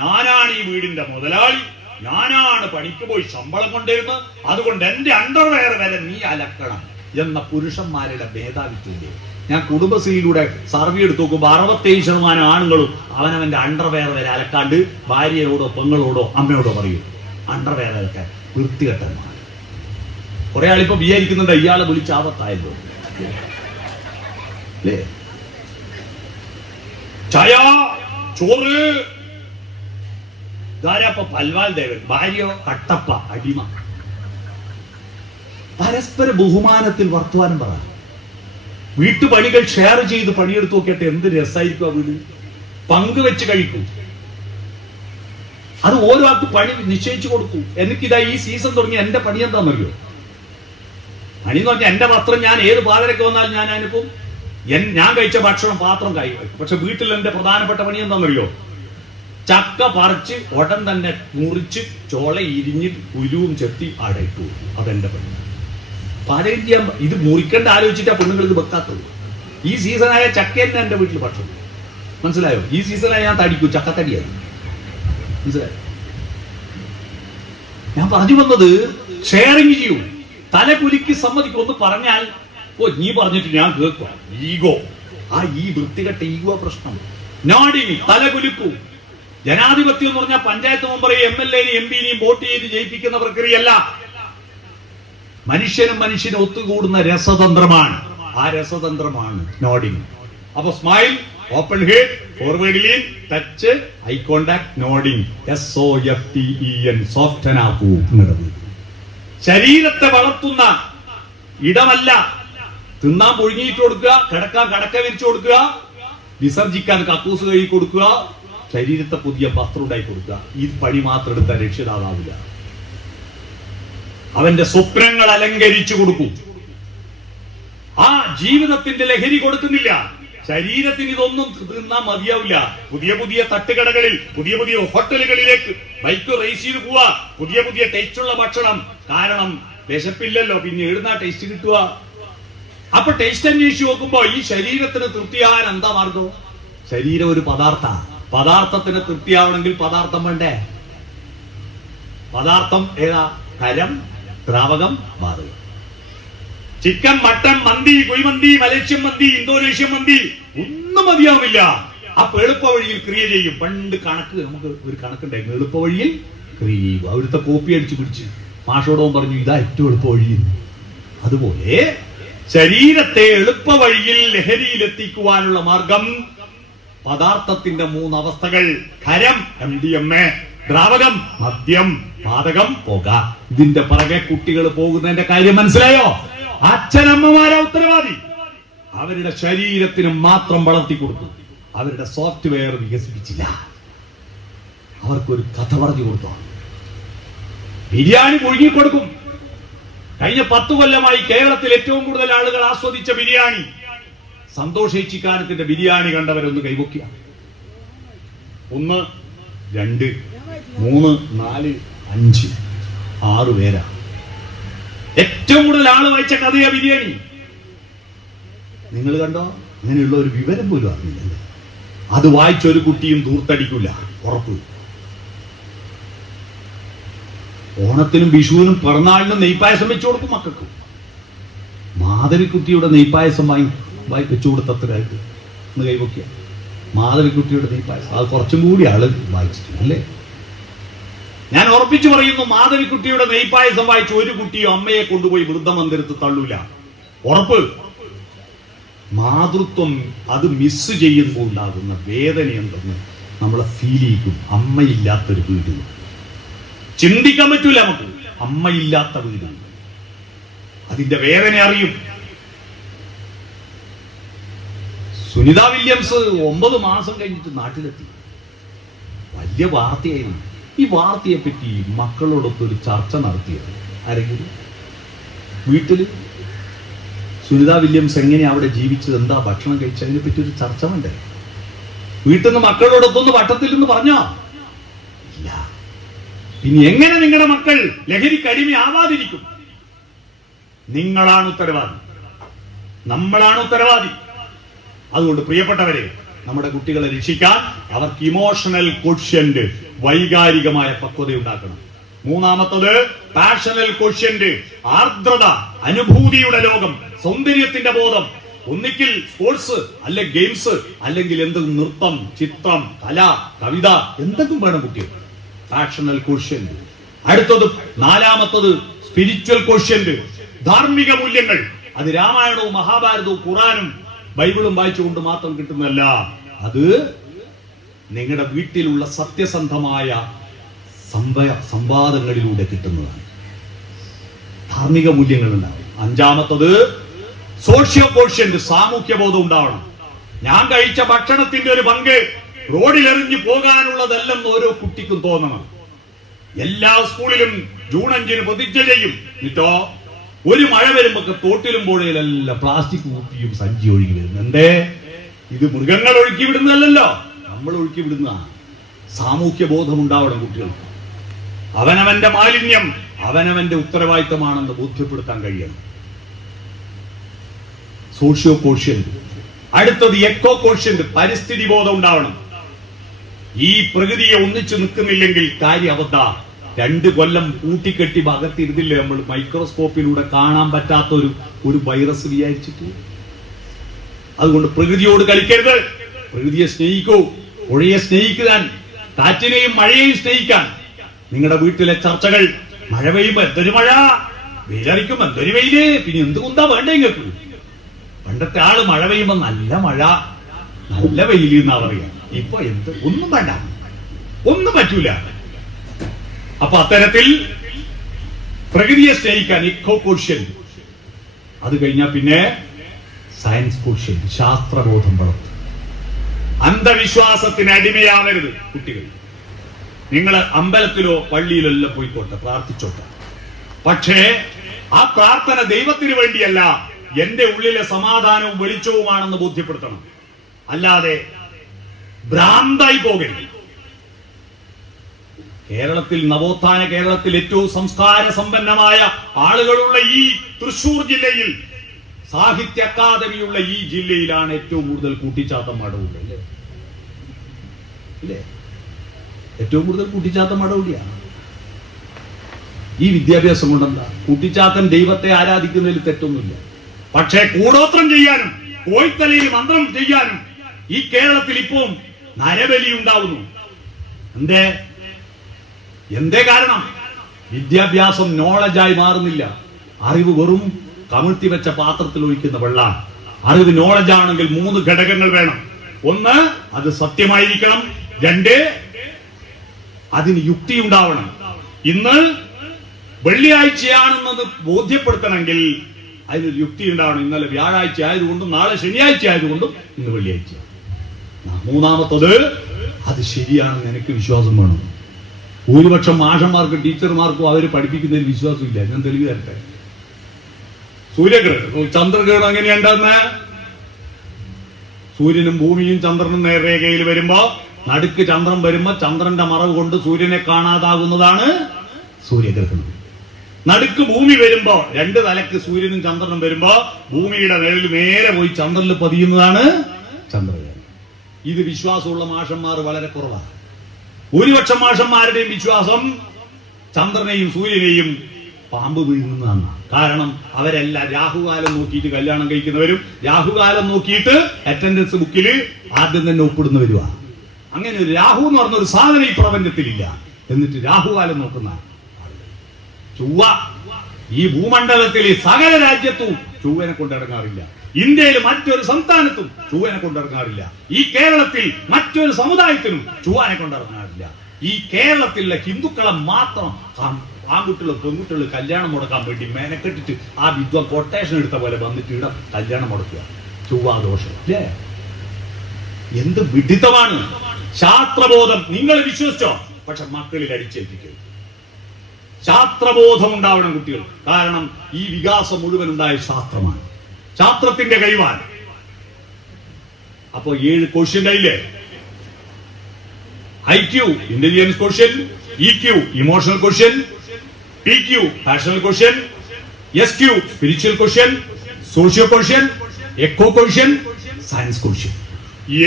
ഞാനാണ് ഈ വീടിന്റെ മുതലാളി, ഞാനാണ് പണിക്ക് പോയി ശമ്പളം കൊണ്ടിരുന്നത്, അതുകൊണ്ട് എന്റെ അണ്ടർവെയർ വരെ നീ അലക്കണം എന്ന പുരുഷന്മാരുടെ ഭേദാവിത്വം. ഞാൻ കുടുംബശ്രീയിലൂടെ സർവേ എടുത്ത് നോക്കുമ്പോൾ 67% ആണുങ്ങളും അവനവന്റെ അണ്ടർവെയർ വരെ അലക്കാണ്ട് ഭാര്യയോടോ പെങ്ങളോടോ അമ്മയോടോ പറയും അണ്ടർവെയർ അലക്കാൻ. വൃത്തികെട്ടന്മാർ. കുറെ ആളിപ്പോ വിചാരിക്കുന്നുണ്ട് ഇയാളെ വിളിച്ചാപത്തായല്ലോ അല്ലേ? ചായ, ചോറ്. ധാരാപ്പ പൽവാൽ ദേവൻ, ഭാര്യ കട്ടപ്പ, അടിമ. പരസ്പര ബഹുമാനത്തിൽ വർത്തമാനം പറ. വീട്ടുപണികൾ ഷെയർ ചെയ്ത് പണിയെടുത്ത് നോക്കിയിട്ട് എന്ത് രസമായിരിക്കും ആ വീട്. പങ്കുവെച്ച് കഴിക്കൂ. അത് ഓരോ ആൾക്ക് പണി നിശ്ചയിച്ചു കൊടുക്കൂ. എനിക്കിതാ ഈ സീസൺ തുടങ്ങി എന്റെ പണി എന്താണെന്നറിയോ? പണി എന്ന് പറഞ്ഞാൽ എന്റെ പത്രം ഞാൻ ഏത് പാതരക്ക് വന്നാലും ഞാൻ അനുഭവം ഞാൻ കഴിച്ച ഭക്ഷണം പാത്രം കൈ. പക്ഷെ വീട്ടിൽ എന്റെ പ്രധാനപ്പെട്ട പണി എന്താണെന്നറിയോ? ചക്ക പറിച്ച് ഉടൻ തന്നെ മുറിച്ച് ചോള ഇരിഞ്ഞ് കുരുവും ചെത്തി അടയിട്ടു. അതെന്റെ പണി. പാചകം ചെയ്യാൻ ഇത് മുറിക്കേണ്ട ആലോചിച്ചിട്ടാ പെണ്ണുങ്ങൾ ഇത് വെക്കാത്തുള്ളൂ. ഈ സീസണായ ചക്ക തന്നെ എന്റെ വീട്ടിൽ ഭക്ഷണം. മനസ്സിലായോ? ഈ സീസണായ ഞാൻ തടിക്കൂ, ചക്കത്തടിയായി. മനസ്സിലായോ? ഞാൻ പറഞ്ഞു വന്നത് ഷെയറിങ് ചെയ്യൂ. തലകുലിക്ക് സമ്മതിക്കും. ഒന്ന് പറഞ്ഞാൽ ഓ നീ പറഞ്ഞിട്ട് ഞാൻ കേൾക്കുക. ഈഗോ, ആ ഈ വൃത്തികെട്ട ഈഗോ പ്രശ്നം. നോഡിങ്, തലകുലിക്കൂ. ജനാധിപത്യം എന്ന് പറഞ്ഞാൽ പഞ്ചായത്ത് മെമ്പറെയും MLA-നെയും MP-നെയും വോട്ട് ചെയ്ത് ജയിപ്പിക്കുന്ന പ്രക്രിയയല്ല. മനുഷ്യനും മനുഷ്യനും ഒത്തുകൂടുന്ന രസതന്ത്രമാണ്. ആ രസതന്ത്രമാണ് നോഡിങ്. അപ്പൊ smile, open head, forward lean, touch, eye contact, nodding. SOFTEN, soften ആക്കൂ. ശരീരത്തെ വളർത്തുന്ന ഇടമല്ല. തിന്നാൻ പൊഴുങ്ങിയിട്ട് കൊടുക്കുക, കിടക്കാൻ കടക്ക വിരിച്ചു കൊടുക്കുക, വിസർജിക്കാൻ കക്കൂസ് കഴുകി കൊടുക്കുക, ശരീരത്തെ പുതിയ വസ്ത്രം ഉണ്ടായി കൊടുക്കുക. ഈ പണി മാത്രം എടുത്താൽ രക്ഷിതാവാവില്ല. അവന്റെ സ്വപ്നങ്ങൾ അലങ്കരിച്ചു കൊടുക്കും. ആ ജീവിതത്തിന്റെ ലഹരി കൊടുക്കുന്നില്ല. ശരീരത്തിന് ഇതൊന്നും തിന്നാൻ മതിയാവില്ല. പുതിയ പുതിയ തട്ടുകടകളിൽ, പുതിയ പുതിയ ഹോട്ടലുകളിലേക്ക് ബൈക്ക് റേസ് ചെയ്ത് പോവാ. പുതിയ പുതിയ ടേസ്റ്റുള്ള ഭക്ഷണം. കാരണം വിശപ്പില്ലല്ലോ, പിന്നെ എഴുന്നാ ടേസ്റ്റ് കിട്ടുക. അപ്പൊ ടേസ്റ്റ് അന്വേഷിച്ച് നോക്കുമ്പോ ഈ ശരീരത്തിന് തൃപ്തിയാകാൻ എന്താ മാർഗം? ശരീരം ഒരു പദാർത്ഥത്തിന് തൃപ്തിയാവണമെങ്കിൽ പദാർത്ഥം വേണ്ടേ? പദാർത്ഥം ഏതാ? കരം, ദ്രാവകം, വാതകം. ചിക്കൻ, മട്ടൺ, മന്തി, കുഴിമന്തി, മലേഷ്യൻ മന്തി, ഇന്തോനേഷ്യൻ മന്തി ഒന്നും മതിയാവില്ല. അപ്പൊ എളുപ്പ വഴിയിൽ ക്രിയ ചെയ്യും. പണ്ട് കണക്ക്, നമുക്ക് ഒരു കണക്കുണ്ടായിരുന്നു. എളുപ്പ വഴിയിൽ ക്രിയ ചെയ്യുക. അവിടുത്തെ കോപ്പി അടിച്ചു പിടിച്ച് മാഷോടവും പറഞ്ഞു ഇതാ ഏറ്റവും എളുപ്പ വഴി. അതുപോലെ ശരീരത്തെ എളുപ്പ വഴിയിൽ ലഹരിയിലെത്തിക്കുവാനുള്ള മാർഗം പദാർത്ഥത്തിന്റെ 3 അവസ്ഥകൾ. ഖരം, MDMA, ദ്രാവകം, മദ്യം, വാതകം, പുക. ഇതിന്റെ പുറകെ കുട്ടികൾ പോകുന്നതിന്റെ കാര്യം മനസ്സിലായോ? അച്ഛനമ്മമാരാ ഉത്തരവാദി. അവരുടെ ശരീരത്തിന് മാത്രം വളർത്തി കൊടുത്തു. അവരുടെ സോഫ്റ്റ്വെയർ വികസിപ്പിച്ചില്ല. അവർക്കൊരു കഥ പറഞ്ഞു കൊടുത്തു. ബിരിയാണി മുഴുകിക്കൊടുക്കും. കഴിഞ്ഞ 10 കൊല്ലമായി കേരളത്തിൽ ഏറ്റവും കൂടുതൽ ആളുകൾ ആസ്വദിച്ച ബിരിയാണി സന്തോഷ് ഏച്ചിക്കാനത്തിന്റെ ബിരിയാണി കണ്ടവരൊന്ന് കൈവക്കുക. 1, 2, 3, 4, 5, 6 പേരാ. ഏറ്റവും കൂടുതൽ ആള് വായിച്ച കഥയാ ബിരിയാണി. നിങ്ങൾ കണ്ടോ? അങ്ങനെയുള്ള ഒരു വിവരം പോലും അറിയില്ലല്ലേ? അത് വായിച്ചൊരു കുട്ടിയും ദൂർത്തടിക്കില്ല, ഉറപ്പ്. ഓണത്തിനും വിഷുവിനും പിറന്നാളിനും നെയ്പായസം വെച്ചു കൊടുക്കും മക്കൾക്ക്. മാധവിക്കുട്ടിയുടെ നെയ്പായസം വെച്ചു കൊടുത്തത്രയായിട്ട് ഒന്ന് കൈവയ്ക്കുക. മാധവിക്കുട്ടിയുടെ നെയ്പായസം അത് കുറച്ചും കൂടി ആള് വായിച്ചിട്ടുണ്ട് അല്ലേ? ഞാൻ ഉറപ്പിച്ചു പറയുന്നു, മാധവിക്കുട്ടിയുടെ നെയ്പായസം വായിച്ച് ഒരു കുട്ടിയോ അമ്മയെ കൊണ്ടുപോയി വൃദ്ധമന്ദിരത്ത് തള്ളൂല. ഉറപ്പ്. മാതൃത്വം അത് മിസ് ചെയ്യുമ്പോൾ ഉണ്ടാകുന്ന വേദന എന്തെന്ന് നമ്മളെ ഫീൽ ചെയ്യും. അമ്മയില്ലാത്തൊരു വീട് ചിന്തിക്കാൻ പറ്റൂല നമുക്ക്. അമ്മയില്ലാത്ത വീട്, അതിന്റെ വേദന അറിയും. സുനിത വില്യംസ് 9 മാസം കഴിഞ്ഞിട്ട് നാട്ടിലെത്തി. വലിയ വാർത്തയായിരുന്നു. ഈ വാർത്തയെ പറ്റി മക്കളോടൊത്തൊരു ചർച്ച നടത്തിയത് ആരെങ്കിലും വീട്ടില്? സുനിത വില്യംസ് എങ്ങനെയാ അവിടെ ജീവിച്ചത്, എന്താ ഭക്ഷണം കഴിച്ചതിനെ പറ്റി ഒരു ചർച്ച വേണ്ടേ? വീട്ടിൽ നിന്ന് മക്കളോടൊത്തൊന്ന് വട്ടത്തിൽ നിന്ന് പറഞ്ഞോ? ഇല്ല. ഇനി എങ്ങനെ നിങ്ങളുടെ മക്കൾ ലഹരിക്ക് അടിമയാവാതിരിക്കും? നിങ്ങളാണ് ഉത്തരവാദി, നമ്മളാണ് ഉത്തരവാദി. അതുകൊണ്ട് പ്രിയപ്പെട്ടവരെ, നമ്മുടെ കുട്ടികളെ രക്ഷിക്കാൻ അവർക്ക് ഇമോഷണൽ ക്വഷ്യന്റ്, വൈകാരികമായ പക്വത ഉണ്ടാക്കണം. 3ാമത്തത് പാഷണൽ ക്വഷ്യന്റ്, ആർദ്രത, അനുഭൂതിയുടെ ലോകം, സൗന്ദര്യത്തിന്റെ ബോധം. ഒന്നിക്കിൽ സ്പോർട്സ്, അല്ലെ ഗെയിംസ്, അല്ലെങ്കിൽ എന്തെങ്കിലും നൃത്തം, ചിത്രം, കല, കവിത, എന്തെങ്കിലും വേണം കുട്ടികൾ. പാഷണൽ ക്വഷ്യന്റ്. അടുത്തത് 4ാമത്തത് സ്പിരിച്വൽ ക്വഷ്യന്റ്, ധാർമ്മിക മൂല്യങ്ങൾ അത് രാമായണവും മഹാഭാരതവും ഖുറാനും ബൈബിളും വായിച്ചുകൊണ്ട് മാത്രം കിട്ടുന്നതല്ല. അത് നിങ്ങളുടെ വീട്ടിലുള്ള സത്യസന്ധമായ സംവാദങ്ങളിലൂടെ കിട്ടുന്നതാണ്. ധാർമ്മിക മൂല്യങ്ങൾ ഉണ്ടാവും. അഞ്ചാമത്തത് സോഷ്യോ കോഷ്യന്റ്, സാമൂഹ്യ ബോധം ഉണ്ടാവണം. ഞാൻ കഴിച്ച ഭക്ഷണത്തിന്റെ ഒരു പങ്ക് റോഡിലെറിഞ്ഞു പോകാനുള്ളതല്ലെന്ന് ഓരോ കുട്ടിക്കും തോന്നണം. എല്ലാ സ്കൂളിലും ജൂൺ 5 പ്രതിജ്ഞ ചെയ്യും. എന്നിട്ടോ ഒരു മഴ വരുമ്പോ തോട്ടിലും പുഴയിലെല്ലാം പ്ലാസ്റ്റിക് കുപ്പിയും സഞ്ചി ഒഴുകി വരുന്നു. എന്തേ? ഇത് മൃഗങ്ങൾ ഒഴുക്കി വിടുന്നതല്ലോ, നമ്മൾ ഒഴുക്കി വിടുന്നതാണ്. സാമൂഹ്യ ബോധം ഉണ്ടാവണം കുട്ടികൾക്ക്. അവനവന്റെ മാലിന്യം അവനവന്റെ ഉത്തരവാദിത്തമാണെന്ന് ബോധ്യപ്പെടുത്താൻ കഴിയണം. Socio quotient. അടുത്തത് എക്കോ കോഷ്യന്റ്, പരിസ്ഥിതി ബോധം ഉണ്ടാവണം. ഈ പ്രകൃതിയെ ഒന്നിച്ചു നിൽക്കുന്നില്ലെങ്കിൽ കാര്യം അബദ്ധ. 2 കൊല്ലം കൂട്ടിക്കെട്ടി ഭാഗത്തിരുന്നില്ലേ നമ്മൾ മൈക്രോസ്കോപ്പിലൂടെ കാണാൻ പറ്റാത്ത ഒരു വൈറസ് വിചാരിച്ചിട്ട്. അതുകൊണ്ട് പ്രകൃതിയോട് കളിക്കരുത്. പ്രകൃതിയെ സ്നേഹിക്കൂ, പുഴയെ സ്നേഹിക്കാൻ, കാറ്റിനെയും മഴയെയും സ്നേഹിക്കാൻ. നിങ്ങളുടെ വീട്ടിലെ ചർച്ചകൾ, മഴ പെയ്യുമ്പോ എന്തൊരു മഴ, വെയിലറിക്കുമ്പോ എന്തൊരു വെയില്, പിന്നെ എന്തുകൊണ്ടാ വേണ്ട നിങ്ങൾക്ക്? പണ്ടത്തെ ആള് മഴ പെയ്യുമ്പോ നല്ല മഴ, നല്ല വെയില് എന്നാ പറയാ. ഇപ്പൊ ഒന്നും വേണ്ട, ഒന്നും പറ്റൂല. അപ്പൊ അത്തരത്തിൽ പ്രകൃതിയെ സ്നേഹിക്കാൻ ഇക്കോ കോഷ്യന്റ്. അത് കഴിഞ്ഞാൽ പിന്നെ സയൻസ് കോഷ്യന്റ്, ശാസ്ത്രബോധം വളർത്തും. അന്ധവിശ്വാസത്തിന് അടിമയാവരുത് കുട്ടികൾ. നിങ്ങൾ അമ്പലത്തിലോ പള്ളിയിലോ എല്ലാം പോയിക്കോട്ടെ, പ്രാർത്ഥിച്ചോട്ടെ. പക്ഷേ ആ പ്രാർത്ഥന ദൈവത്തിന് വേണ്ടിയല്ല, എന്റെ ഉള്ളിലെ സമാധാനവും വെളിച്ചവുമാണെന്ന് ബോധ്യപ്പെടുത്തണം. അല്ലാതെ ഭ്രാന്തായി പോകരുത്. കേരളത്തിൽ, നവോത്ഥാന കേരളത്തിൽ ഏറ്റവും സംസ്കാര സമ്പന്നമായ ആളുകളുള്ള ഈ തൃശൂർ ജില്ലയിൽ, സാഹിത്യ അക്കാദമിയുള്ള ഈ ജില്ലയിലാണ് ഏറ്റവും കൂടുതൽ കൂട്ടിച്ചാത്തം മടവുള്ളത്. അല്ലേ? ഏറ്റവും കൂടുതൽ കൂട്ടിച്ചാത്തം മടവുകയാണ്. ഈ വിദ്യാഭ്യാസം കൊണ്ടെന്താ? കൂട്ടിച്ചാത്തൻ ദൈവത്തെ ആരാധിക്കുന്നതിൽ തെറ്റൊന്നുമില്ല. പക്ഷേ കൂടോത്രം ചെയ്യാനും കോയിത്തലയിൽ മന്ത്രം ചെയ്യാനും ഈ കേരളത്തിൽ ഇപ്പോൾ നരബലി ഉണ്ടാവുന്നു. എന്തേ കാരണം? വിദ്യാഭ്യാസം നോളജായി മാറുന്നില്ല. അറിവ് വെറും കമിഴ്ത്തി വെച്ച പാത്രത്തിൽ ഒഴിക്കുന്ന വെള്ളമാണ്. അറിവ് നോളജാണെങ്കിൽ 3 ഘടകങ്ങൾ വേണം. 1, അത് സത്യമായിരിക്കണം. 2, അതിന് യുക്തി ഉണ്ടാവണം. ഇന്ന് വെള്ളിയാഴ്ചയാണെന്നത് ബോധ്യപ്പെടുത്തണമെങ്കിൽ അതിനൊരു യുക്തി ഉണ്ടാവണം. ഇന്നലെ വ്യാഴാഴ്ച ആയതുകൊണ്ടും നാളെ ശനിയാഴ്ച ആയതുകൊണ്ടും ഇന്ന് വെള്ളിയാഴ്ച. 3ാമത്തത്, അത് ശരിയാണെന്ന് എനിക്ക് വിശ്വാസം വേണം. ഭൂരിപക്ഷം മാഷന്മാർക്കും ടീച്ചർമാർക്കും അവർ പഠിപ്പിക്കുന്നതിൽ വിശ്വാസമില്ല. ഞാൻ തെളിവ് തരട്ടെ. സൂര്യഗ്രഹണം, ചന്ദ്രഗ്രഹണം എങ്ങനെയുണ്ടെന്ന്? സൂര്യനും ഭൂമിയും ചന്ദ്രനും നേർരേഖയിൽ വരുമ്പോ നടുക്ക് ചന്ദ്രൻ വരുമ്പോ ചന്ദ്രന്റെ മറവ് കൊണ്ട് സൂര്യനെ കാണാതാകുന്നതാണ് സൂര്യഗ്രഹണം. നടുക്ക് ഭൂമി വരുമ്പോ 2 തലക്ക് സൂര്യനും ചന്ദ്രനും വരുമ്പോ ഭൂമിയുടെ നിഴലിൽ നേരെ പോയി ചന്ദ്രനിൽ പതിയുന്നതാണ് ചന്ദ്രഗ്രഹണം. ഇത് വിശ്വാസമുള്ള മാഷന്മാർ വളരെ കുറവാണ്. ഭൂരിപക്ഷം മാഷന്മാരുടെയും വിശ്വാസം ചന്ദ്രനെയും സൂര്യനെയും പാമ്പ് വീഴുന്നതാണ്. കാരണം അവരെല്ലാം രാഹുകാലം നോക്കിയിട്ട് കല്യാണം കഴിക്കുന്നവരും രാഹുകാലം നോക്കിയിട്ട് അറ്റൻഡൻസ് ബുക്കിൽ ആദ്യം തന്നെ ഒപ്പിടുന്നവരുമാണ്. അങ്ങനെ ഒരു രാഹു എന്ന് പറഞ്ഞൊരു സാധനം ഈ പ്രപഞ്ചത്തിലില്ല. എന്നിട്ട് രാഹുകാലം നോക്കുന്ന ചൊവ്വ. ഈ ഭൂമണ്ഡലത്തിൽ സകല രാജ്യത്തും ചൊവ്വനെ കൊണ്ടിറങ്ങാറില്ല. ഇന്ത്യയിൽ മറ്റൊരു സംസ്ഥാനത്തും ചൊവ്വനെ കൊണ്ടിറങ്ങാറില്ല. ഈ കേരളത്തിൽ മറ്റൊരു സമുദായത്തിനും ചൊവ്വനെ കൊണ്ടിറങ്ങാറില്ല. ഈ കേരളത്തിലെ ഹിന്ദുക്കളെ മാത്രം ആൺകുട്ടികളും പെൺകുട്ടികളും കല്യാണം മുടക്കാൻ വേണ്ടി മെനക്കെട്ടിട്ട് ആ വിദ്വാൻ കൊട്ടേഷൻ എടുത്ത പോലെ വന്നിട്ട് ഇവിടെ കല്യാണം മുടക്കുക. ചൊവ്വാദോഷം അല്ലേ? എന്ത് വിഡിത്തമാണ്! ശാസ്ത്രബോധം നിങ്ങൾ വിശ്വസിച്ചോ, പക്ഷെ മക്കളിൽ അടിച്ചേൽപ്പിക്കും. ശാസ്ത്രബോധം ഉണ്ടാവണം കുട്ടികൾ. കാരണം ഈ വികാസം മുഴുവൻ ഉണ്ടായ ശാസ്ത്രമാണ്, ശാസ്ത്രത്തിന്റെ കൈവാൻ. അപ്പോ 7 ക്വസ്റ്റ്യൻ ആയില്ലേ? IQ intelligence question, EQ emotional question, PQ passional question, SQ spiritual question, socio question, eco question, science question.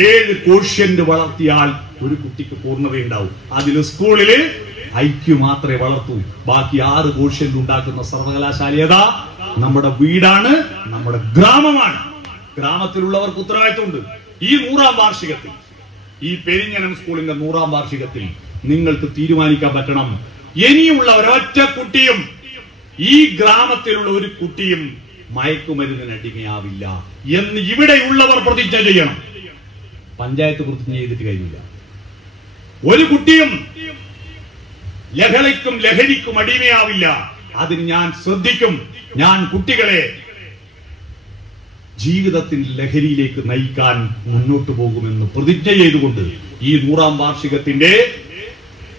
7 ക്വസ്റ്റ്യന്റ് വളർത്തിയാൽ ഒരു കുട്ടിക്ക് പൂർണ്ണതയുണ്ടാവും. അതിൽ സ്കൂളില് IQ മാത്രമേ വളർത്തൂ. ബാക്കി 6 ക്വസ്റ്റ്യന്റ് ഉണ്ടാക്കുന്ന സർവകലാശാല ഏതാ? നമ്മുടെ വീടാണ്, നമ്മുടെ ഗ്രാമമാണ്. ഗ്രാമത്തിലുള്ളവർക്ക് ഉത്തരവാദിത്വമുണ്ട്. ഈ 100ാം വാർഷികത്തിൽ, ഈ പെരിഞ്ഞനം സ്കൂളിന്റെ 100ാം വാർഷികത്തിൽ നിങ്ങൾക്ക് തീരുമാനിക്കാൻ പറ്റണം, ഇനിയുള്ള ഒരൊറ്റ കുട്ടിയും ഈ ഗ്രാമത്തിലുള്ള ഒരു കുട്ടിയും മയക്കുമരുന്നിന് അടിമയാവില്ല എന്ന് ഇവിടെയുള്ളവർ പ്രതിജ്ഞ ചെയ്യണം. പഞ്ചായത്ത് പ്രതിജ്ഞ ചെയ്തിട്ട് കഴിയില്ല. ഒരു കുട്ടിയും ലഹരിക്കും അടിമയാവില്ല. അതിന് ഞാൻ ശ്രദ്ധിക്കും. ഞാൻ കുട്ടികളെ ജീവിതത്തിന്റെ ലഹരിയിലേക്ക് നയിക്കാൻ മുന്നോട്ട് പോകുമെന്ന് പ്രതിജ്ഞ ചെയ്തുകൊണ്ട് ഈ 100ാം വാർഷികത്തിന്റെ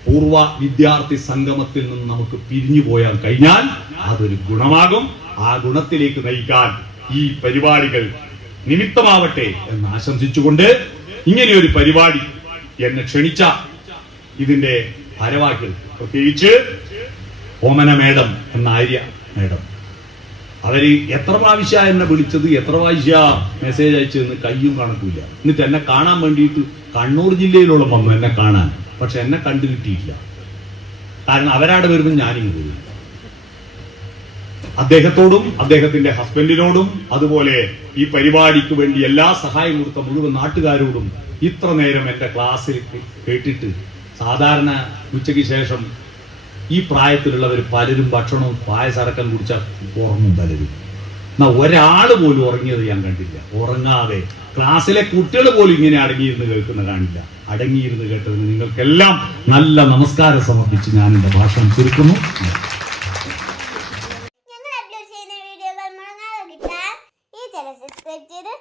പൂർവ്വ വിദ്യാർത്ഥി സംഗമത്തിൽ നിന്ന് നമുക്ക് പിരിഞ്ഞു പോയാൽ കഴിഞ്ഞാൽ അതൊരു ഗുണമാകും. ആ ഗുണത്തിലേക്ക് നയിക്കാൻ ഈ പരിപാടികൾ നിമിത്തമാവട്ടെ എന്ന് ആശംസിച്ചുകൊണ്ട് ഇങ്ങനെയൊരു പരിപാടി എന്നെ ക്ഷണിച്ച ഇതിന്റെ ഭാരവാഹികൾ, പ്രത്യേകിച്ച് ഓമന മേഡം എന്ന ആര്യ മേഡം, അവര് എത്ര പ്രാവശ്യം എന്നെ വിളിച്ചത്, എത്ര പ്രാവശ്യം മെസ്സേജ് അയച്ചതെന്ന് കയ്യും കണക്കില്ല. എന്നിട്ട് എന്നെ കാണാൻ വേണ്ടിയിട്ട് കണ്ണൂർ ജില്ലയിലോളം വന്നു എന്നെ കാണാൻ. പക്ഷെ എന്നെ കണ്ടു കിട്ടിയില്ല. കാരണം അവരാടെ വരുമ്പോൾ ഞാനിങ്ങ് പോയി. അദ്ദേഹത്തോടും അദ്ദേഹത്തിന്റെ ഹസ്ബൻഡിനോടും അതുപോലെ ഈ പരിപാടിക്ക് വേണ്ടി എല്ലാ സഹായം കൊടുത്ത മുഴുവൻ നാട്ടുകാരോടും ഇത്ര നേരം എന്റെ ക്ലാസ്സിൽ കേട്ടിട്ട്, സാധാരണ ഉച്ചയ്ക്ക് ശേഷം ഈ പ്രായത്തിലുള്ളവർ പലരും ഭക്ഷണവും പായസറക്കം കുടിച്ചാൽ ഉറങ്ങും പലരും. എന്നാ ഒരാൾ പോലും ഉറങ്ങിയത് ഞാൻ കണ്ടില്ല. ഉറങ്ങാതെ ക്ലാസ്സിലെ കുട്ടികൾ പോലും ഇങ്ങനെ അടങ്ങിയിരുന്ന് കേൾക്കുന്ന കാണില്ല. അടങ്ങിയിരുന്ന് കേട്ടതിന് നിങ്ങൾക്കെല്ലാം നല്ല നമസ്കാരം സമർപ്പിച്ച് ഞാൻ എന്റെ ഭാഷണം ചുരുക്കുന്നു. ഞങ്ങൾ അപ്ലോഡ് ചെയ്യുന്ന വീഡിയോകൾ മുടങ്ങാതെ കിട്ടാൻ ഈ ചാനൽ സബ്സ്ക്രൈബ് ചെയ്ത്